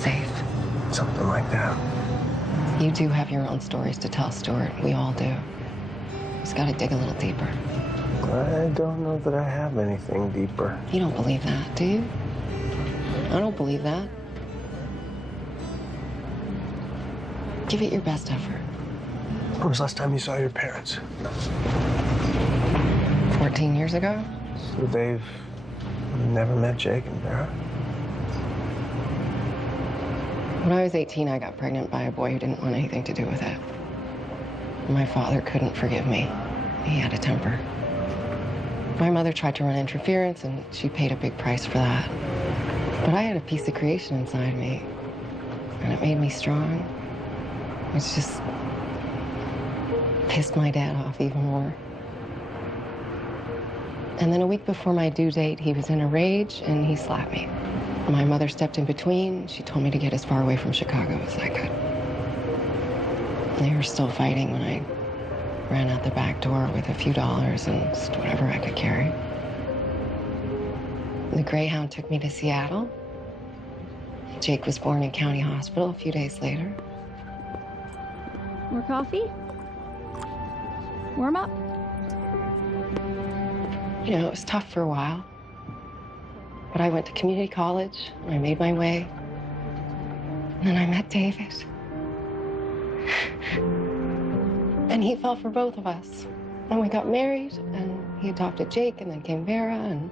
safe. Something like that. You do have your own stories to tell, Stuart. We all do. Just gotta dig a little deeper. I don't know that I have anything deeper. You don't believe that, do you? I don't believe that. Give it your best effort. When was the last time you saw your parents? 14 years ago. So they've never met Jake and Vera? When I was 18, I got pregnant by a boy who didn't want anything to do with it. My father couldn't forgive me. He had a temper. My mother tried to run interference, and she paid a big price for that. But I had a piece of creation inside me, and it made me strong. It's just pissed my dad off even more. And then a week before my due date, he was in a rage and he slapped me. My mother stepped in between. She told me to get as far away from Chicago as I could. They were still fighting when I ran out the back door with a few dollars and just whatever I could carry. The Greyhound took me to Seattle. Jake was born in County Hospital a few days later. More coffee? Warm up? You know, it was tough for a while. But I went to community college, and I made my way. And then I met David. And he fell for both of us. And we got married, and he adopted Jake, and then came Vera, and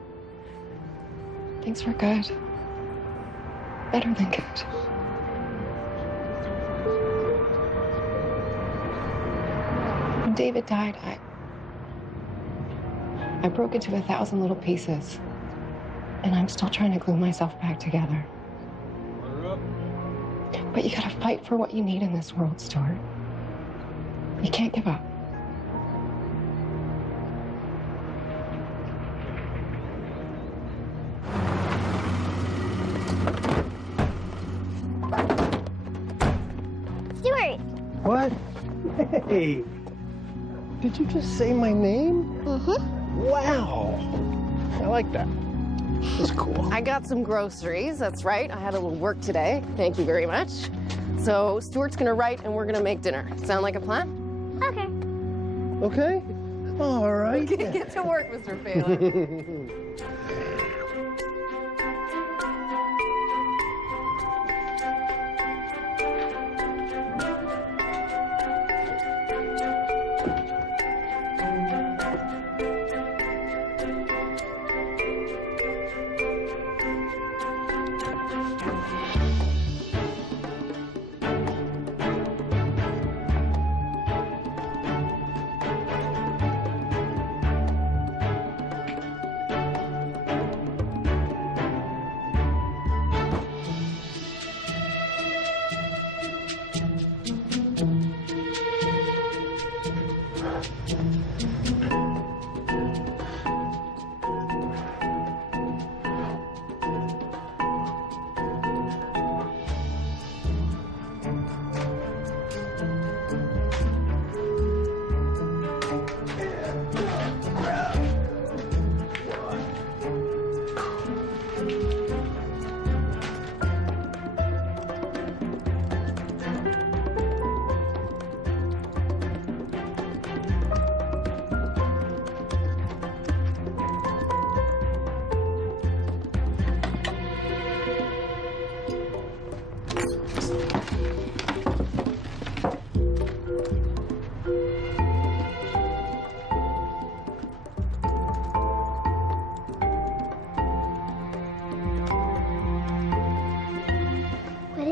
things were good. Better than good. When David died, I broke into 1,000 little pieces. And I'm still trying to glue myself back together. But you gotta fight for what you need in this world, Stuart. You can't give up. Stuart! What? Hey! Did you just say my name? Mm-hmm. Wow! I like that. That's cool. I got some groceries, that's right. I had a little work today. Thank you very much. So Stuart's gonna write and we're gonna make dinner. Sound like a plan? Okay. Okay? All right. Get to work, Mr. Phelan.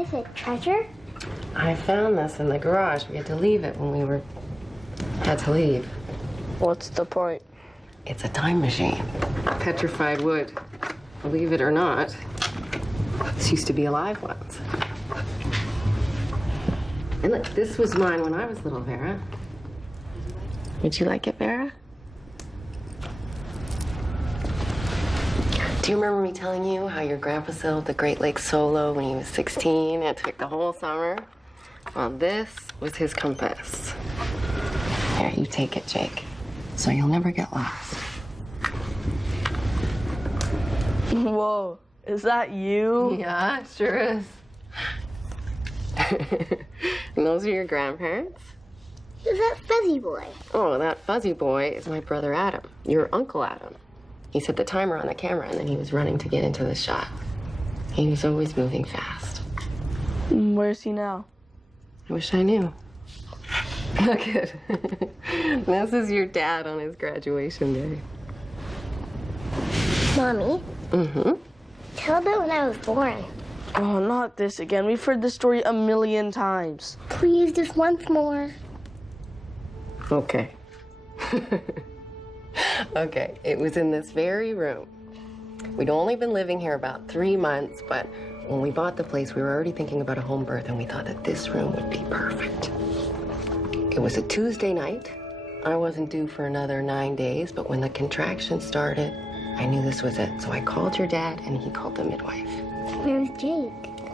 Is it treasure? I found this in the garage. We had to leave it when we had to leave. What's the point? It's a time machine. Petrified wood. Believe it or not, this used to be alive once. And look, this was mine when I was little, Vera. Would you like it, Vera? Do you remember me telling you how your grandpa sailed the Great Lakes solo when he was 16 and took the whole summer? Well, this was his compass. Here, you take it, Jake, so you'll never get lost. Whoa, is that you? Yeah, it sure is. And those are your grandparents? Who's that fuzzy boy? Oh, that fuzzy boy is my brother Adam, your Uncle Adam. He set the timer on the camera, and then he was running to get into the shot. He was always moving fast. Where's he now? I wish I knew. Look at this is your dad on his graduation day. Mommy? Mm-hmm. Tell them when I was born. Oh, not this again. We've heard this story 1,000,000 times. Please, just once more. Okay. Okay, it was in this very room. We'd only been living here about 3 months, but when we bought the place, we were already thinking about a home birth, and we thought that this room would be perfect. It was a Tuesday night. I wasn't due for another 9 days, but when the contractions started, I knew this was it. So I called your dad, and he called the midwife. Where's Jake?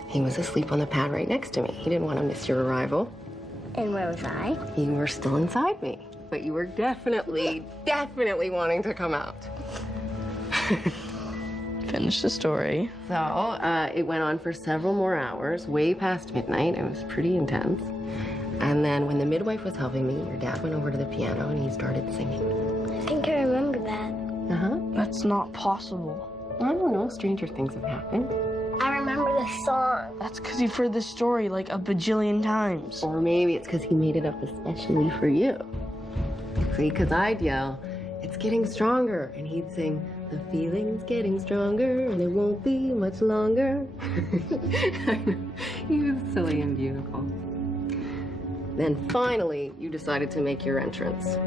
He was asleep on the pad right next to me. He didn't want to miss your arrival. And where was I? You were still inside me, but you were definitely wanting to come out. Finish the story. So, it went on for several more hours, way past midnight. It was pretty intense. And then when the midwife was helping me, your dad went over to the piano and he started singing. I think I remember that. Uh-huh. That's not possible. I don't know. Stranger things have happened. I remember the song. That's because you've heard this story like a bajillion times. Or maybe it's because he made it up especially for you. See, because I'd yell, "It's getting stronger," and he'd sing, "The feeling's getting stronger, and it won't be much longer." He was silly and beautiful. Then finally, you decided to make your entrance.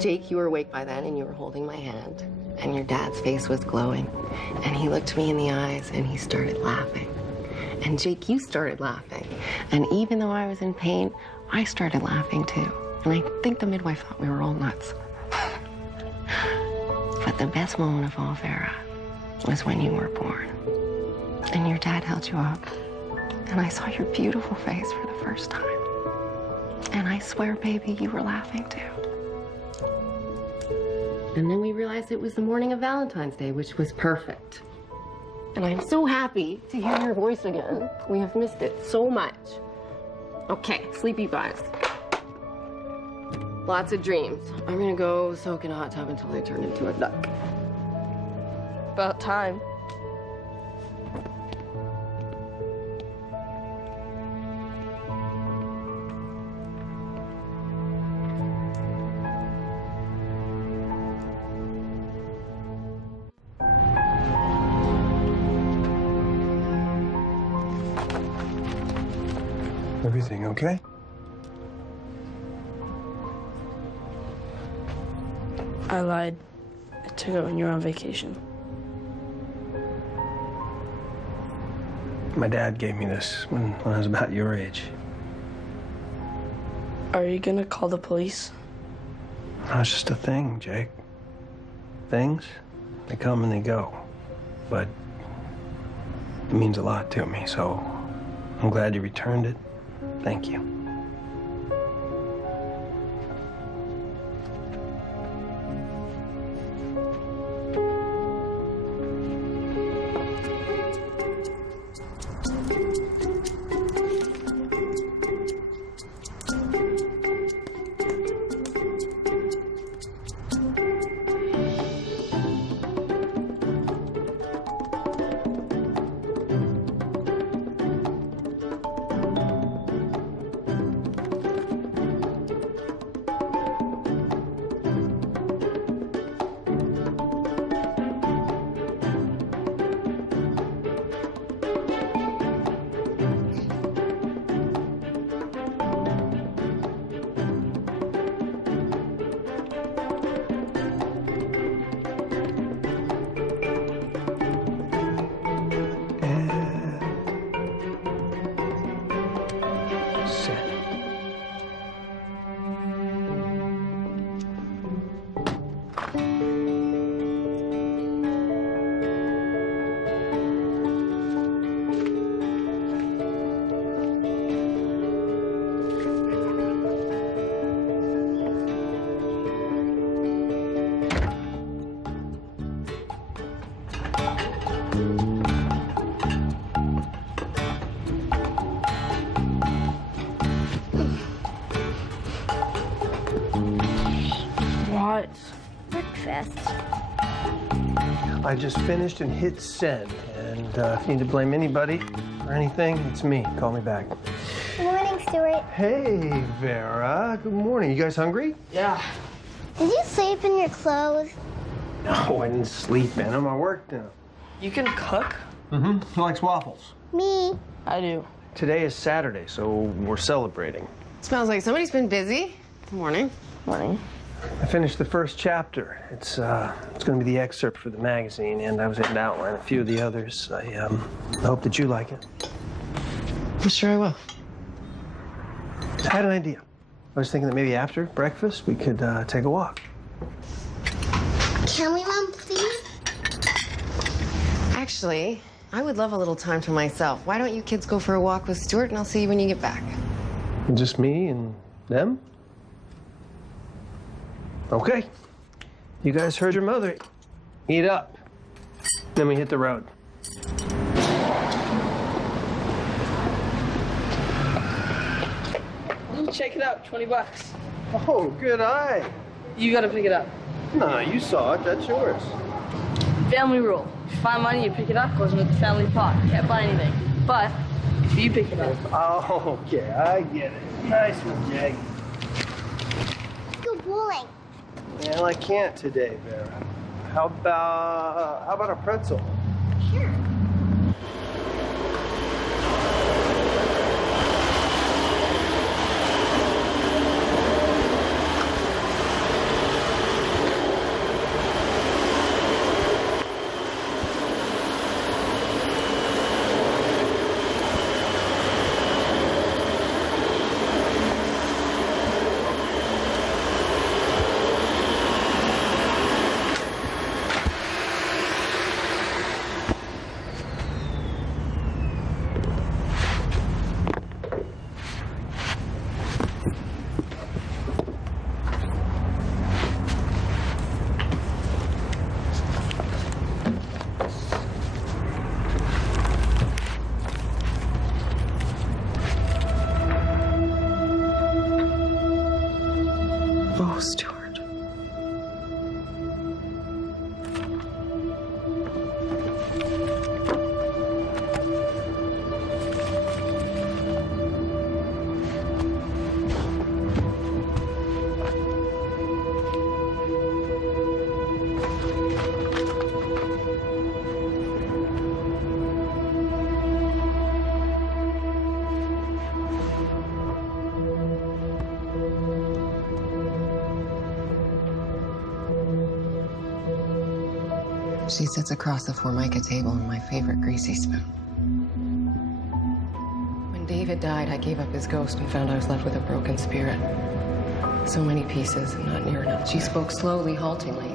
Jake, you were awake by then, and you were holding my hand, and your dad's face was glowing, and he looked me in the eyes, and he started laughing. And Jake, you started laughing, and even though I was in pain, I started laughing too. And I think the midwife thought we were all nuts. But the best moment of all, Vera, was when you were born. And your dad held you up. And I saw your beautiful face for the first time. And I swear, baby, you were laughing too. And then we realized it was the morning of Valentine's Day, which was perfect. And I'm so happy to hear your voice again. We have missed it so much. Okay, sleepy vibes. Lots of dreams. I'm gonna go soak in a hot tub until I turn into a duck. About time. Everything okay? I lied. I took it when you were on vacation. My dad gave me this when I was about your age. Are you gonna call the police? No, it's just a thing, Jake. Things, they come and they go. But it means a lot to me, so I'm glad you returned it. Thank you. What? Breakfast. I just finished and hit send. And if you need to blame anybody or anything, it's me. Call me back. Good morning, Stuart. Hey, Vera. Good morning. You guys hungry? Yeah. Did you sleep in your clothes? No, I didn't sleep in them. I worked in them. You can cook? Mm-hmm. Who likes waffles? Me. I do. Today is Saturday, so we're celebrating. Smells like somebody's been busy. Good morning. Morning. I finished the first chapter. It's going to be the excerpt for the magazine, and I was able to outline a few of the others. I hope that you like it. I'm sure I will. I had an idea. I was thinking that maybe after breakfast we could take a walk. Can we, Mom, please? Actually, I would love a little time to myself. Why don't you kids go for a walk with Stuart, and I'll see you when you get back. Just me and them? Okay. You guys heard your mother. Eat up. Then we hit the road. Check it out, 20 bucks. Oh, good eye. You gotta pick it up. No, you saw it. That's yours. Family rule. If you find money, you pick it up, goes into the family pot. Can't buy anything. But if you pick it up. Oh, okay. I get it. Nice one, Jake. Go bowling. Well, I can't today, Vera. How about a pretzel? Sure. Oh, Stuart. She sits across the Formica table on my favorite greasy spoon. When David died, I gave up his ghost and found I was left with a broken spirit. So many pieces and not near enough. She spoke slowly, haltingly.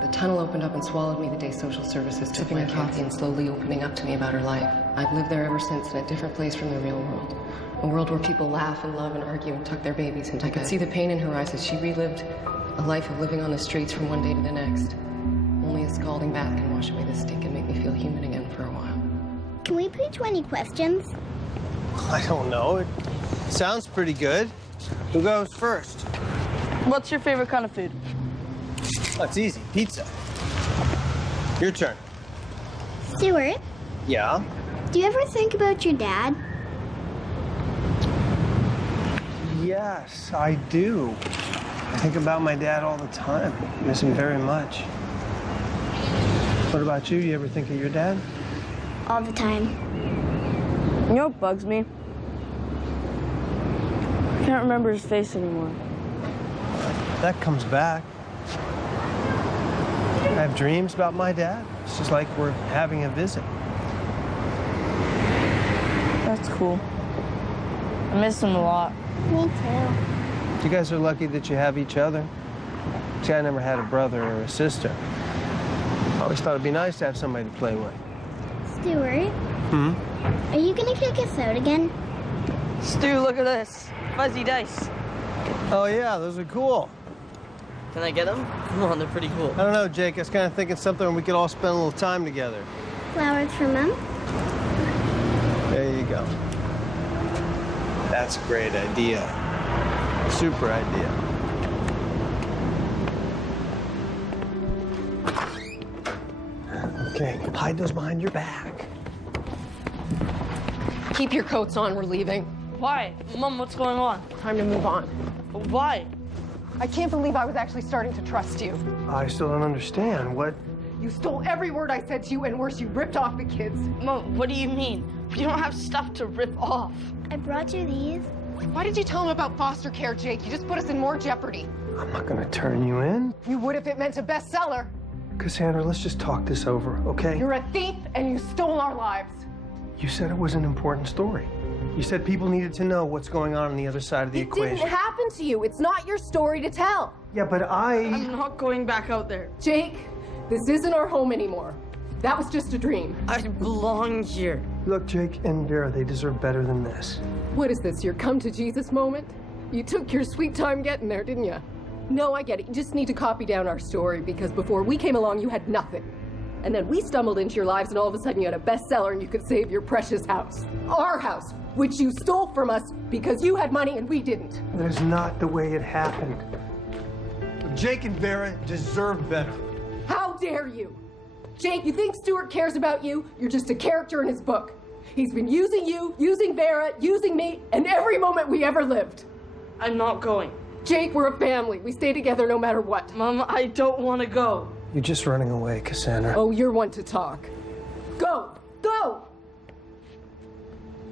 The tunnel opened up and swallowed me the day social services took my coffee and slowly opening up to me about her life. I've lived there ever since in a different place from the real world. A world where people laugh and love and argue and tuck their babies into bed. I could see the pain in her eyes as she relived a life of living on the streets from one day to the next. Only a scalding bath can wash away the stink and make me feel human again for a while. Can we play 20 questions? I don't know. It sounds pretty good. Who goes first? What's your favorite kind of food? That's easy. Pizza. Your turn. Stuart, Yeah? do you ever think about your dad? Yes, I do. I think about my dad all the time. I miss him very much. What about you? You ever think of your dad? All the time. You know what bugs me? I can't remember his face anymore. That comes back. I have dreams about my dad. It's just like we're having a visit. That's cool. I miss him a lot. Me too. You guys are lucky that you have each other. See, I never had a brother or a sister. I always thought it'd be nice to have somebody to play with. Stuart, are you gonna kick us out again? Stu, look at this. Fuzzy dice. Oh, yeah, those are cool. Can I get them? Come on, they're pretty cool. I don't know, Jake. I was kind of thinking something where we could all spend a little time together. Flowers for Mom? There you go. That's a great idea. Super idea. Okay, hide those behind your back. Keep your coats on, we're leaving. Why? Mom, what's going on? Time to move on. Why? I can't believe I was actually starting to trust you. I still don't understand. What? You stole every word I said to you, and worse, you ripped off the kids. Mom, what do you mean? We don't have stuff to rip off. I brought you these. Why did you tell him about foster care, Jake? You just put us in more jeopardy. I'm not gonna turn you in. You would if it meant a bestseller. Cassandra, let's just talk this over, okay? You're a thief, and you stole our lives. You said it was an important story. You said people needed to know what's going on the other side of the equation. It didn't happen to you. It's not your story to tell. Yeah, but I'm not going back out there. Jake, this isn't our home anymore. That was just a dream. I belong here. Look, Jake and Vera, they deserve better than this. What is this, your come-to-Jesus moment? You took your sweet time getting there, didn't you? No, I get it. You just need to copy down our story, because before we came along, you had nothing. And then we stumbled into your lives, and all of a sudden you had a bestseller and you could save your precious house. Our house, which you stole from us because you had money and we didn't. That is not the way it happened. Jake and Vera deserve better. How dare you? Jake, you think Stuart cares about you? You're just a character in his book. He's been using you, using Vera, using me, and every moment we ever lived. I'm not going. Jake, we're a family. We stay together no matter what. Mom, I don't want to go. You're just running away, Cassandra. Oh, you're one to talk. Go! Go!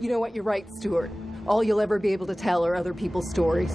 You know what? You're right, Stuart. All you'll ever be able to tell are other people's stories.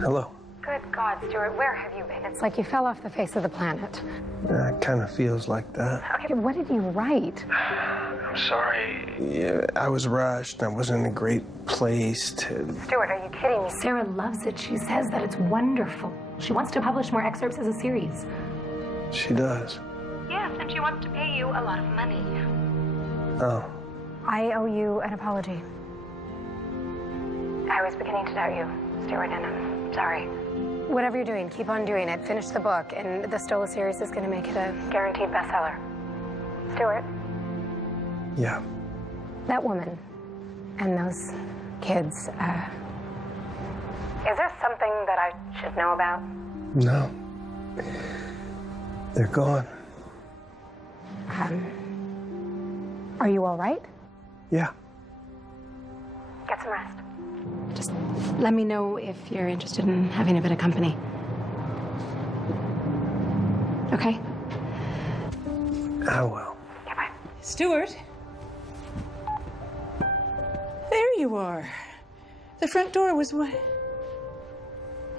Hello. Good God, Stuart, where have you been? It's like you fell off the face of the planet. It kind of feels like that. Okay, what did you write? I'm sorry. Yeah, I was rushed. I wasn't in a great place to... Stuart, are you kidding me? Sarah loves it. She says that it's wonderful. She wants to publish more excerpts as a series. She does. Yes, and she wants to pay you a lot of money. Oh. I owe you an apology. I was beginning to doubt you, Stuart, and I'm sorry. Whatever you're doing, keep on doing it. Finish the book, and the Stola series is going to make it a guaranteed bestseller. Stuart? Yeah. That woman and those kids, is there something that I should know about? No. They're gone. Are you all right? Yeah. Get some rest. Just let me know if you're interested in having a bit of company. Okay? I will. Yeah, bye. Stuart? There you are. The front door was what?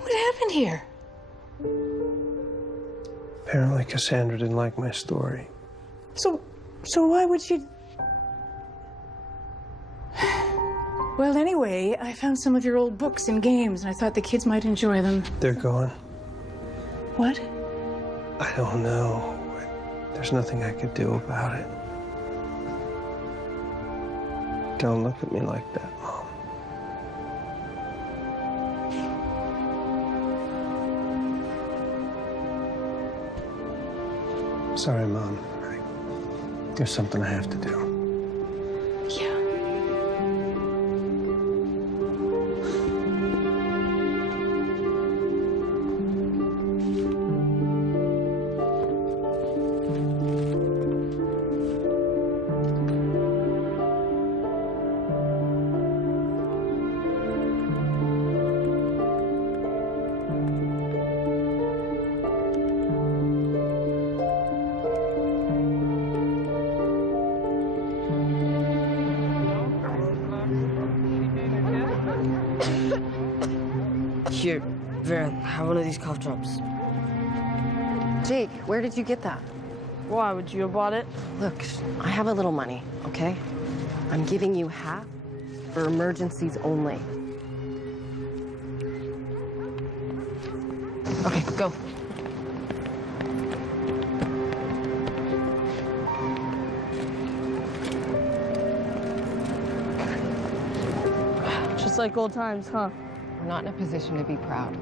What happened here? Apparently Cassandra didn't like my story. So why would she... Well, anyway, I found some of your old books and games, and I thought the kids might enjoy them. They're gone. What? I don't know. There's nothing I could do about it. Don't look at me like that, Mom. Sorry, Mom. There's something I have to do. Yeah. Here, Vera, have one of these cough drops. Jake, where did you get that? Why would you have bought it? Look, I have a little money, okay? I'm giving you half for emergencies only. Okay, go. Just like old times, huh? We're not in a position to be proud.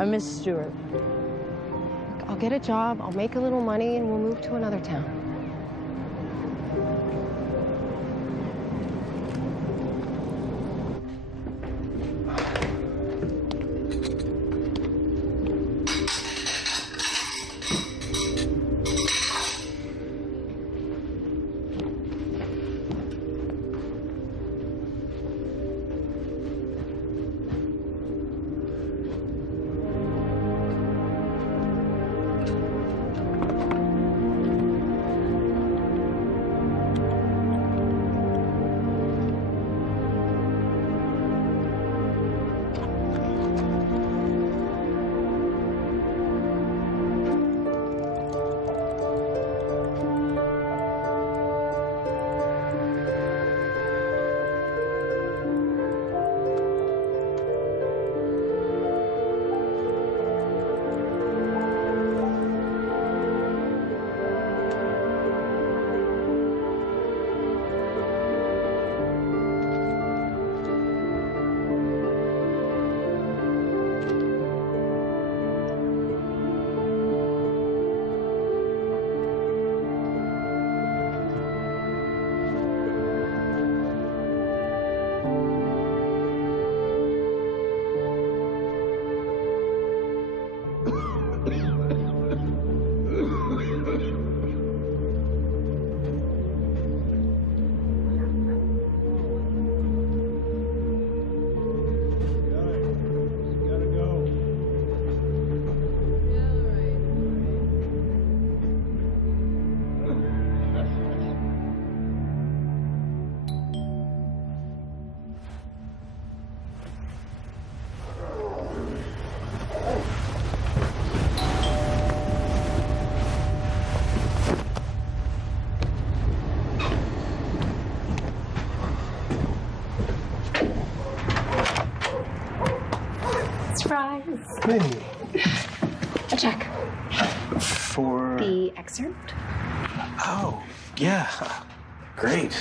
I miss Stuart. I'll get a job, I'll make a little money, and we'll move to another town. Surprise. Hey. A check. For... The excerpt? Oh, yeah. Great.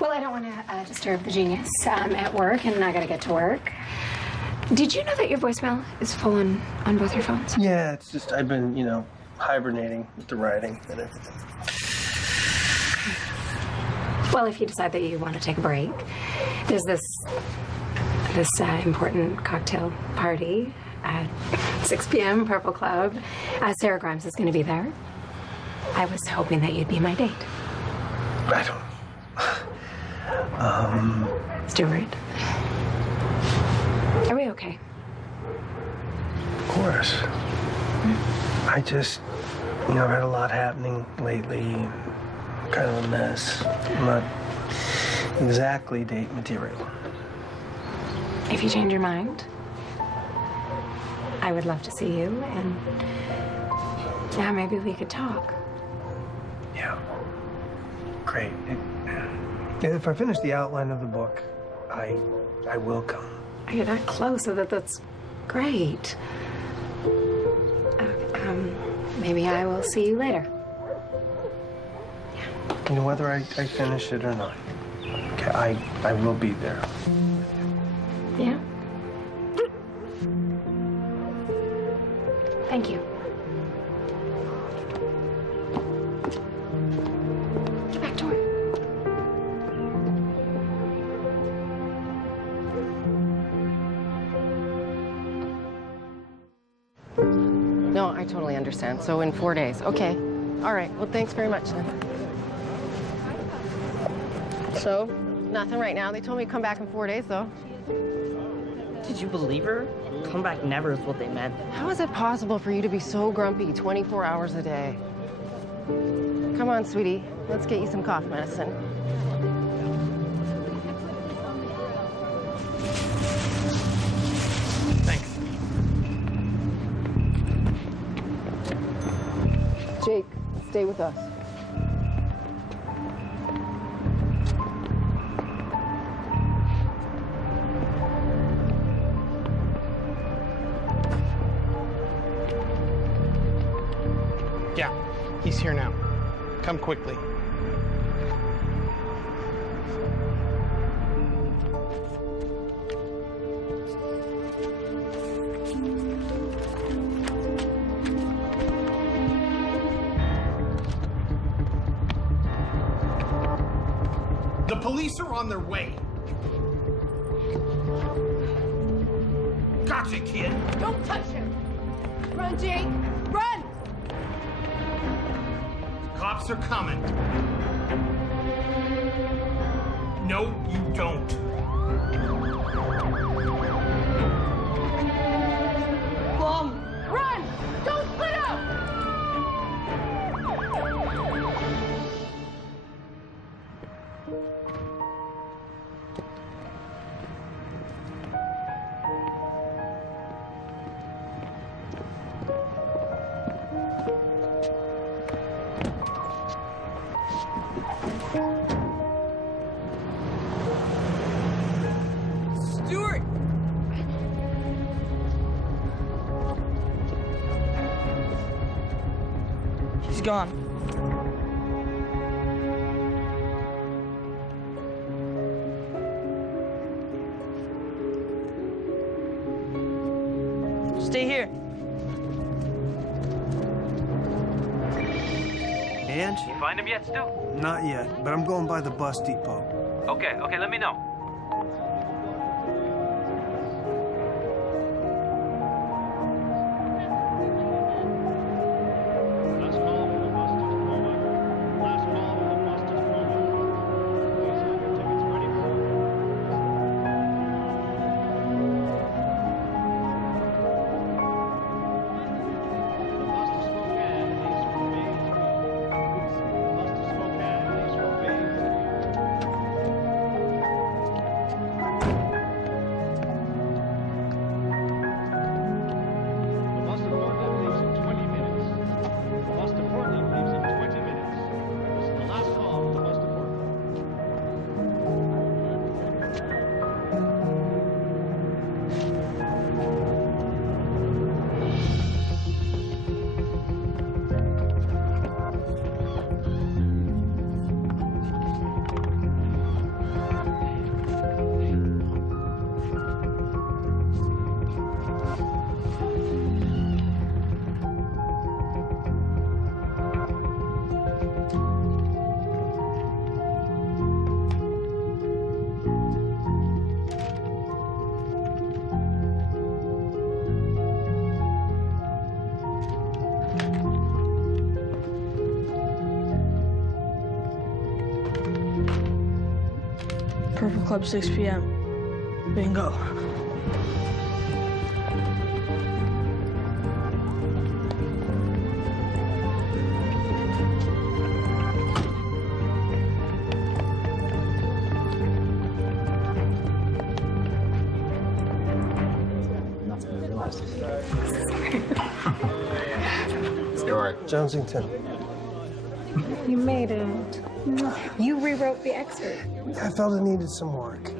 Well, I don't want to disturb the genius at work, and I gotta get to work. Did you know that your voicemail is full on both your phones? Yeah, it's just I've been, hibernating with the writing and everything. Well, if you decide that you want to take a break, there's this important cocktail party at 6 p.m. Purple Club. Sarah Grimes is going to be there. I was hoping that you'd be my date. I don't... Stuart. Are we okay? Of course. I just, I've had a lot happening lately. Kind of a mess. I'm not exactly date material. If you change your mind, I would love to see you, and yeah, maybe we could talk. Yeah. Great. If I finish the outline of the book, I will come. You're that close, so that's great. Maybe I will see you later. Whether I finish it or not. Okay, I will be there. Yeah? Thank you. Get back to work. No, I totally understand. So in 4 days. Okay. All right. Well, thanks very much then. So, nothing right now. They told me to come back in 4 days, though. Did you believe her? Come back never is what they meant. How is it possible for you to be so grumpy 24 hours a day? Come on, sweetie. Let's get you some cough medicine. Thanks. Jake, stay with us. Yeah, he's here now. Come quickly. The police are on their way. Gotcha, kid. Don't touch him! Run, Jake! Run! Cops are coming. No, you don't. Mom! Run! Don't split up! Stuart! He's gone. Stay here. And? You find him yet, Stu? Not yet, but I'm going by the bus depot. Okay, let me know. Purple Club, 6 p.m. Bingo. Stuart. Johnsington. You made it. You rewrote the excerpt. I felt it needed some work.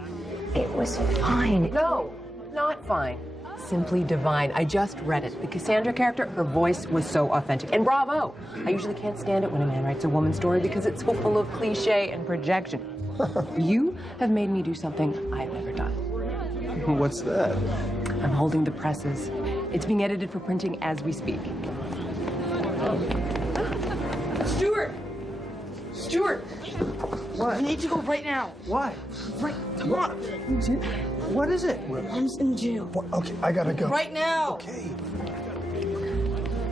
It was fine. No, not fine. Simply divine. I just read it. The Cassandra character, her voice was so authentic. And bravo! I usually can't stand it when a man writes a woman's story because it's so full of cliche and projection. You have made me do something I've never done. What's that? I'm holding the presses. It's being edited for printing as we speak. Stuart! Stuart! What? You need to go right now. Why? Right, come on. What is it? Mom's in jail. What? Okay, I gotta go. Right now. Okay.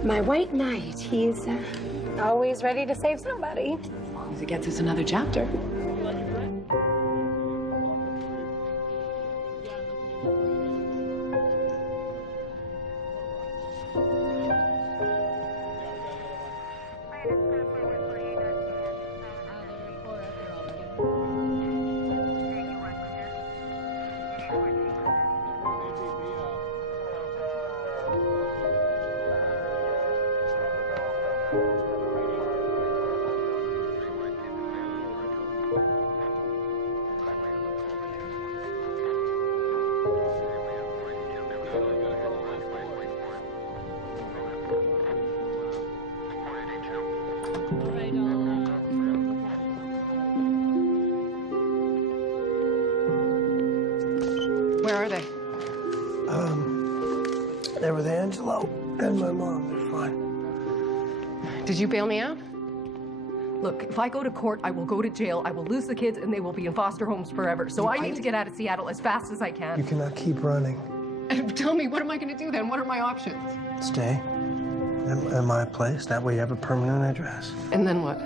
My white knight, he's always ready to save somebody. As long as it gets us another chapter. Where are they? They're with Angelo and my mom. They're fine. Did you bail me out? Look, if I go to court, I will go to jail, I will lose the kids, and they will be in foster homes forever. So I need to get out of Seattle as fast as I can. You cannot keep running. Tell me, what am I going to do then? What are my options? Stay at my place. That way you have a permanent address. And then what?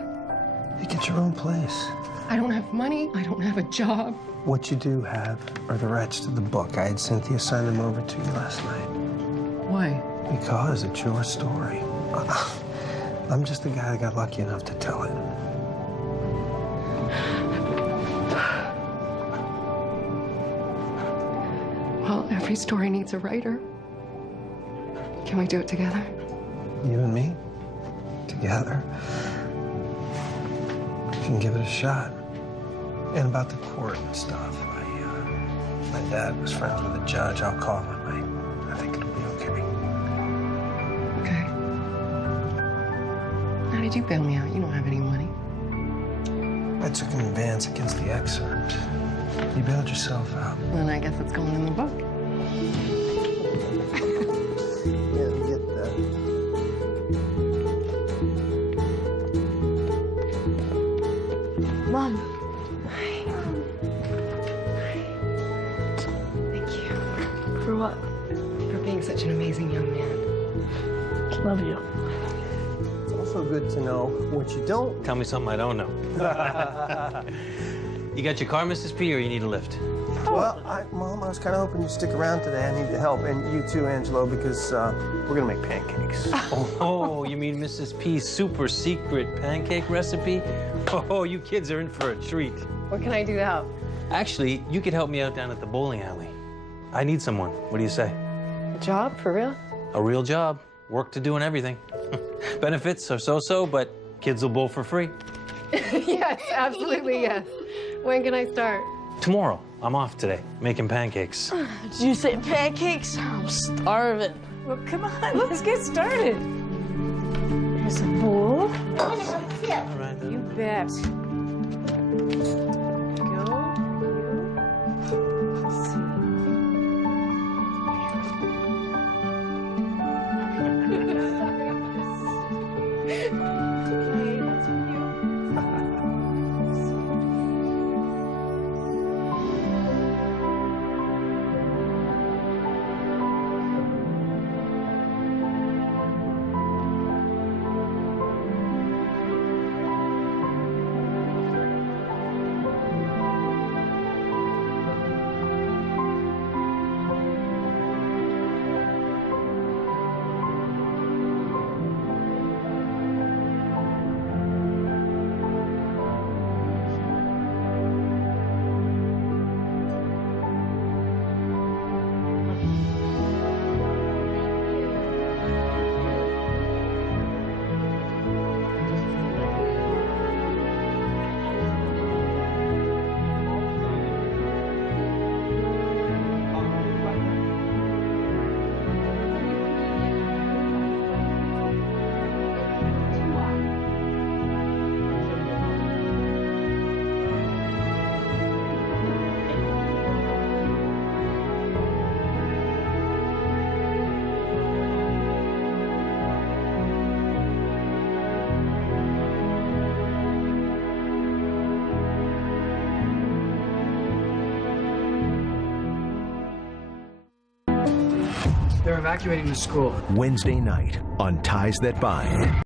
You get your own place. I don't have money. I don't have a job. What you do have are the rights to the book. I had Cynthia sign them over to you last night. Why? Because it's your story. I'm just the guy that got lucky enough to tell it. Well, every story needs a writer. Can we do it together? You and me? Together? We can give it a shot. And about the court and stuff, my dad was friends with a judge. I'll call him. I think it'll be okay. Okay. How did you bail me out? You don't have any money. I took an advance against the excerpt. You bailed yourself out. Well, I guess it's going in the book. Yeah, get that. Mom. Thank you. For what? For being such an amazing young man. Love you. It's also good to know what you don't. Tell me something I don't know. You got your car, Mrs. P, or you need a lift? Well, Mom, I was kind of hoping you'd stick around today. I need the help, and you too, Angelo, because we're gonna make pancakes. Oh, you mean Mrs. P's super secret pancake recipe? Oh, you kids are in for a treat. What can I do to help? Actually, you could help me out down at the bowling alley. I need someone. What do you say? A job? For real? A real job. Work to do and everything. Benefits are so-so, but kids will bowl for free. Yes, absolutely, yes. When can I start? Tomorrow. I'm off today, making pancakes. Did you say pancakes? I'm starving. Well, come on, let's get started. There's a bowl. All right. You bet. They're evacuating the school. Wednesday night on Ties That Bind.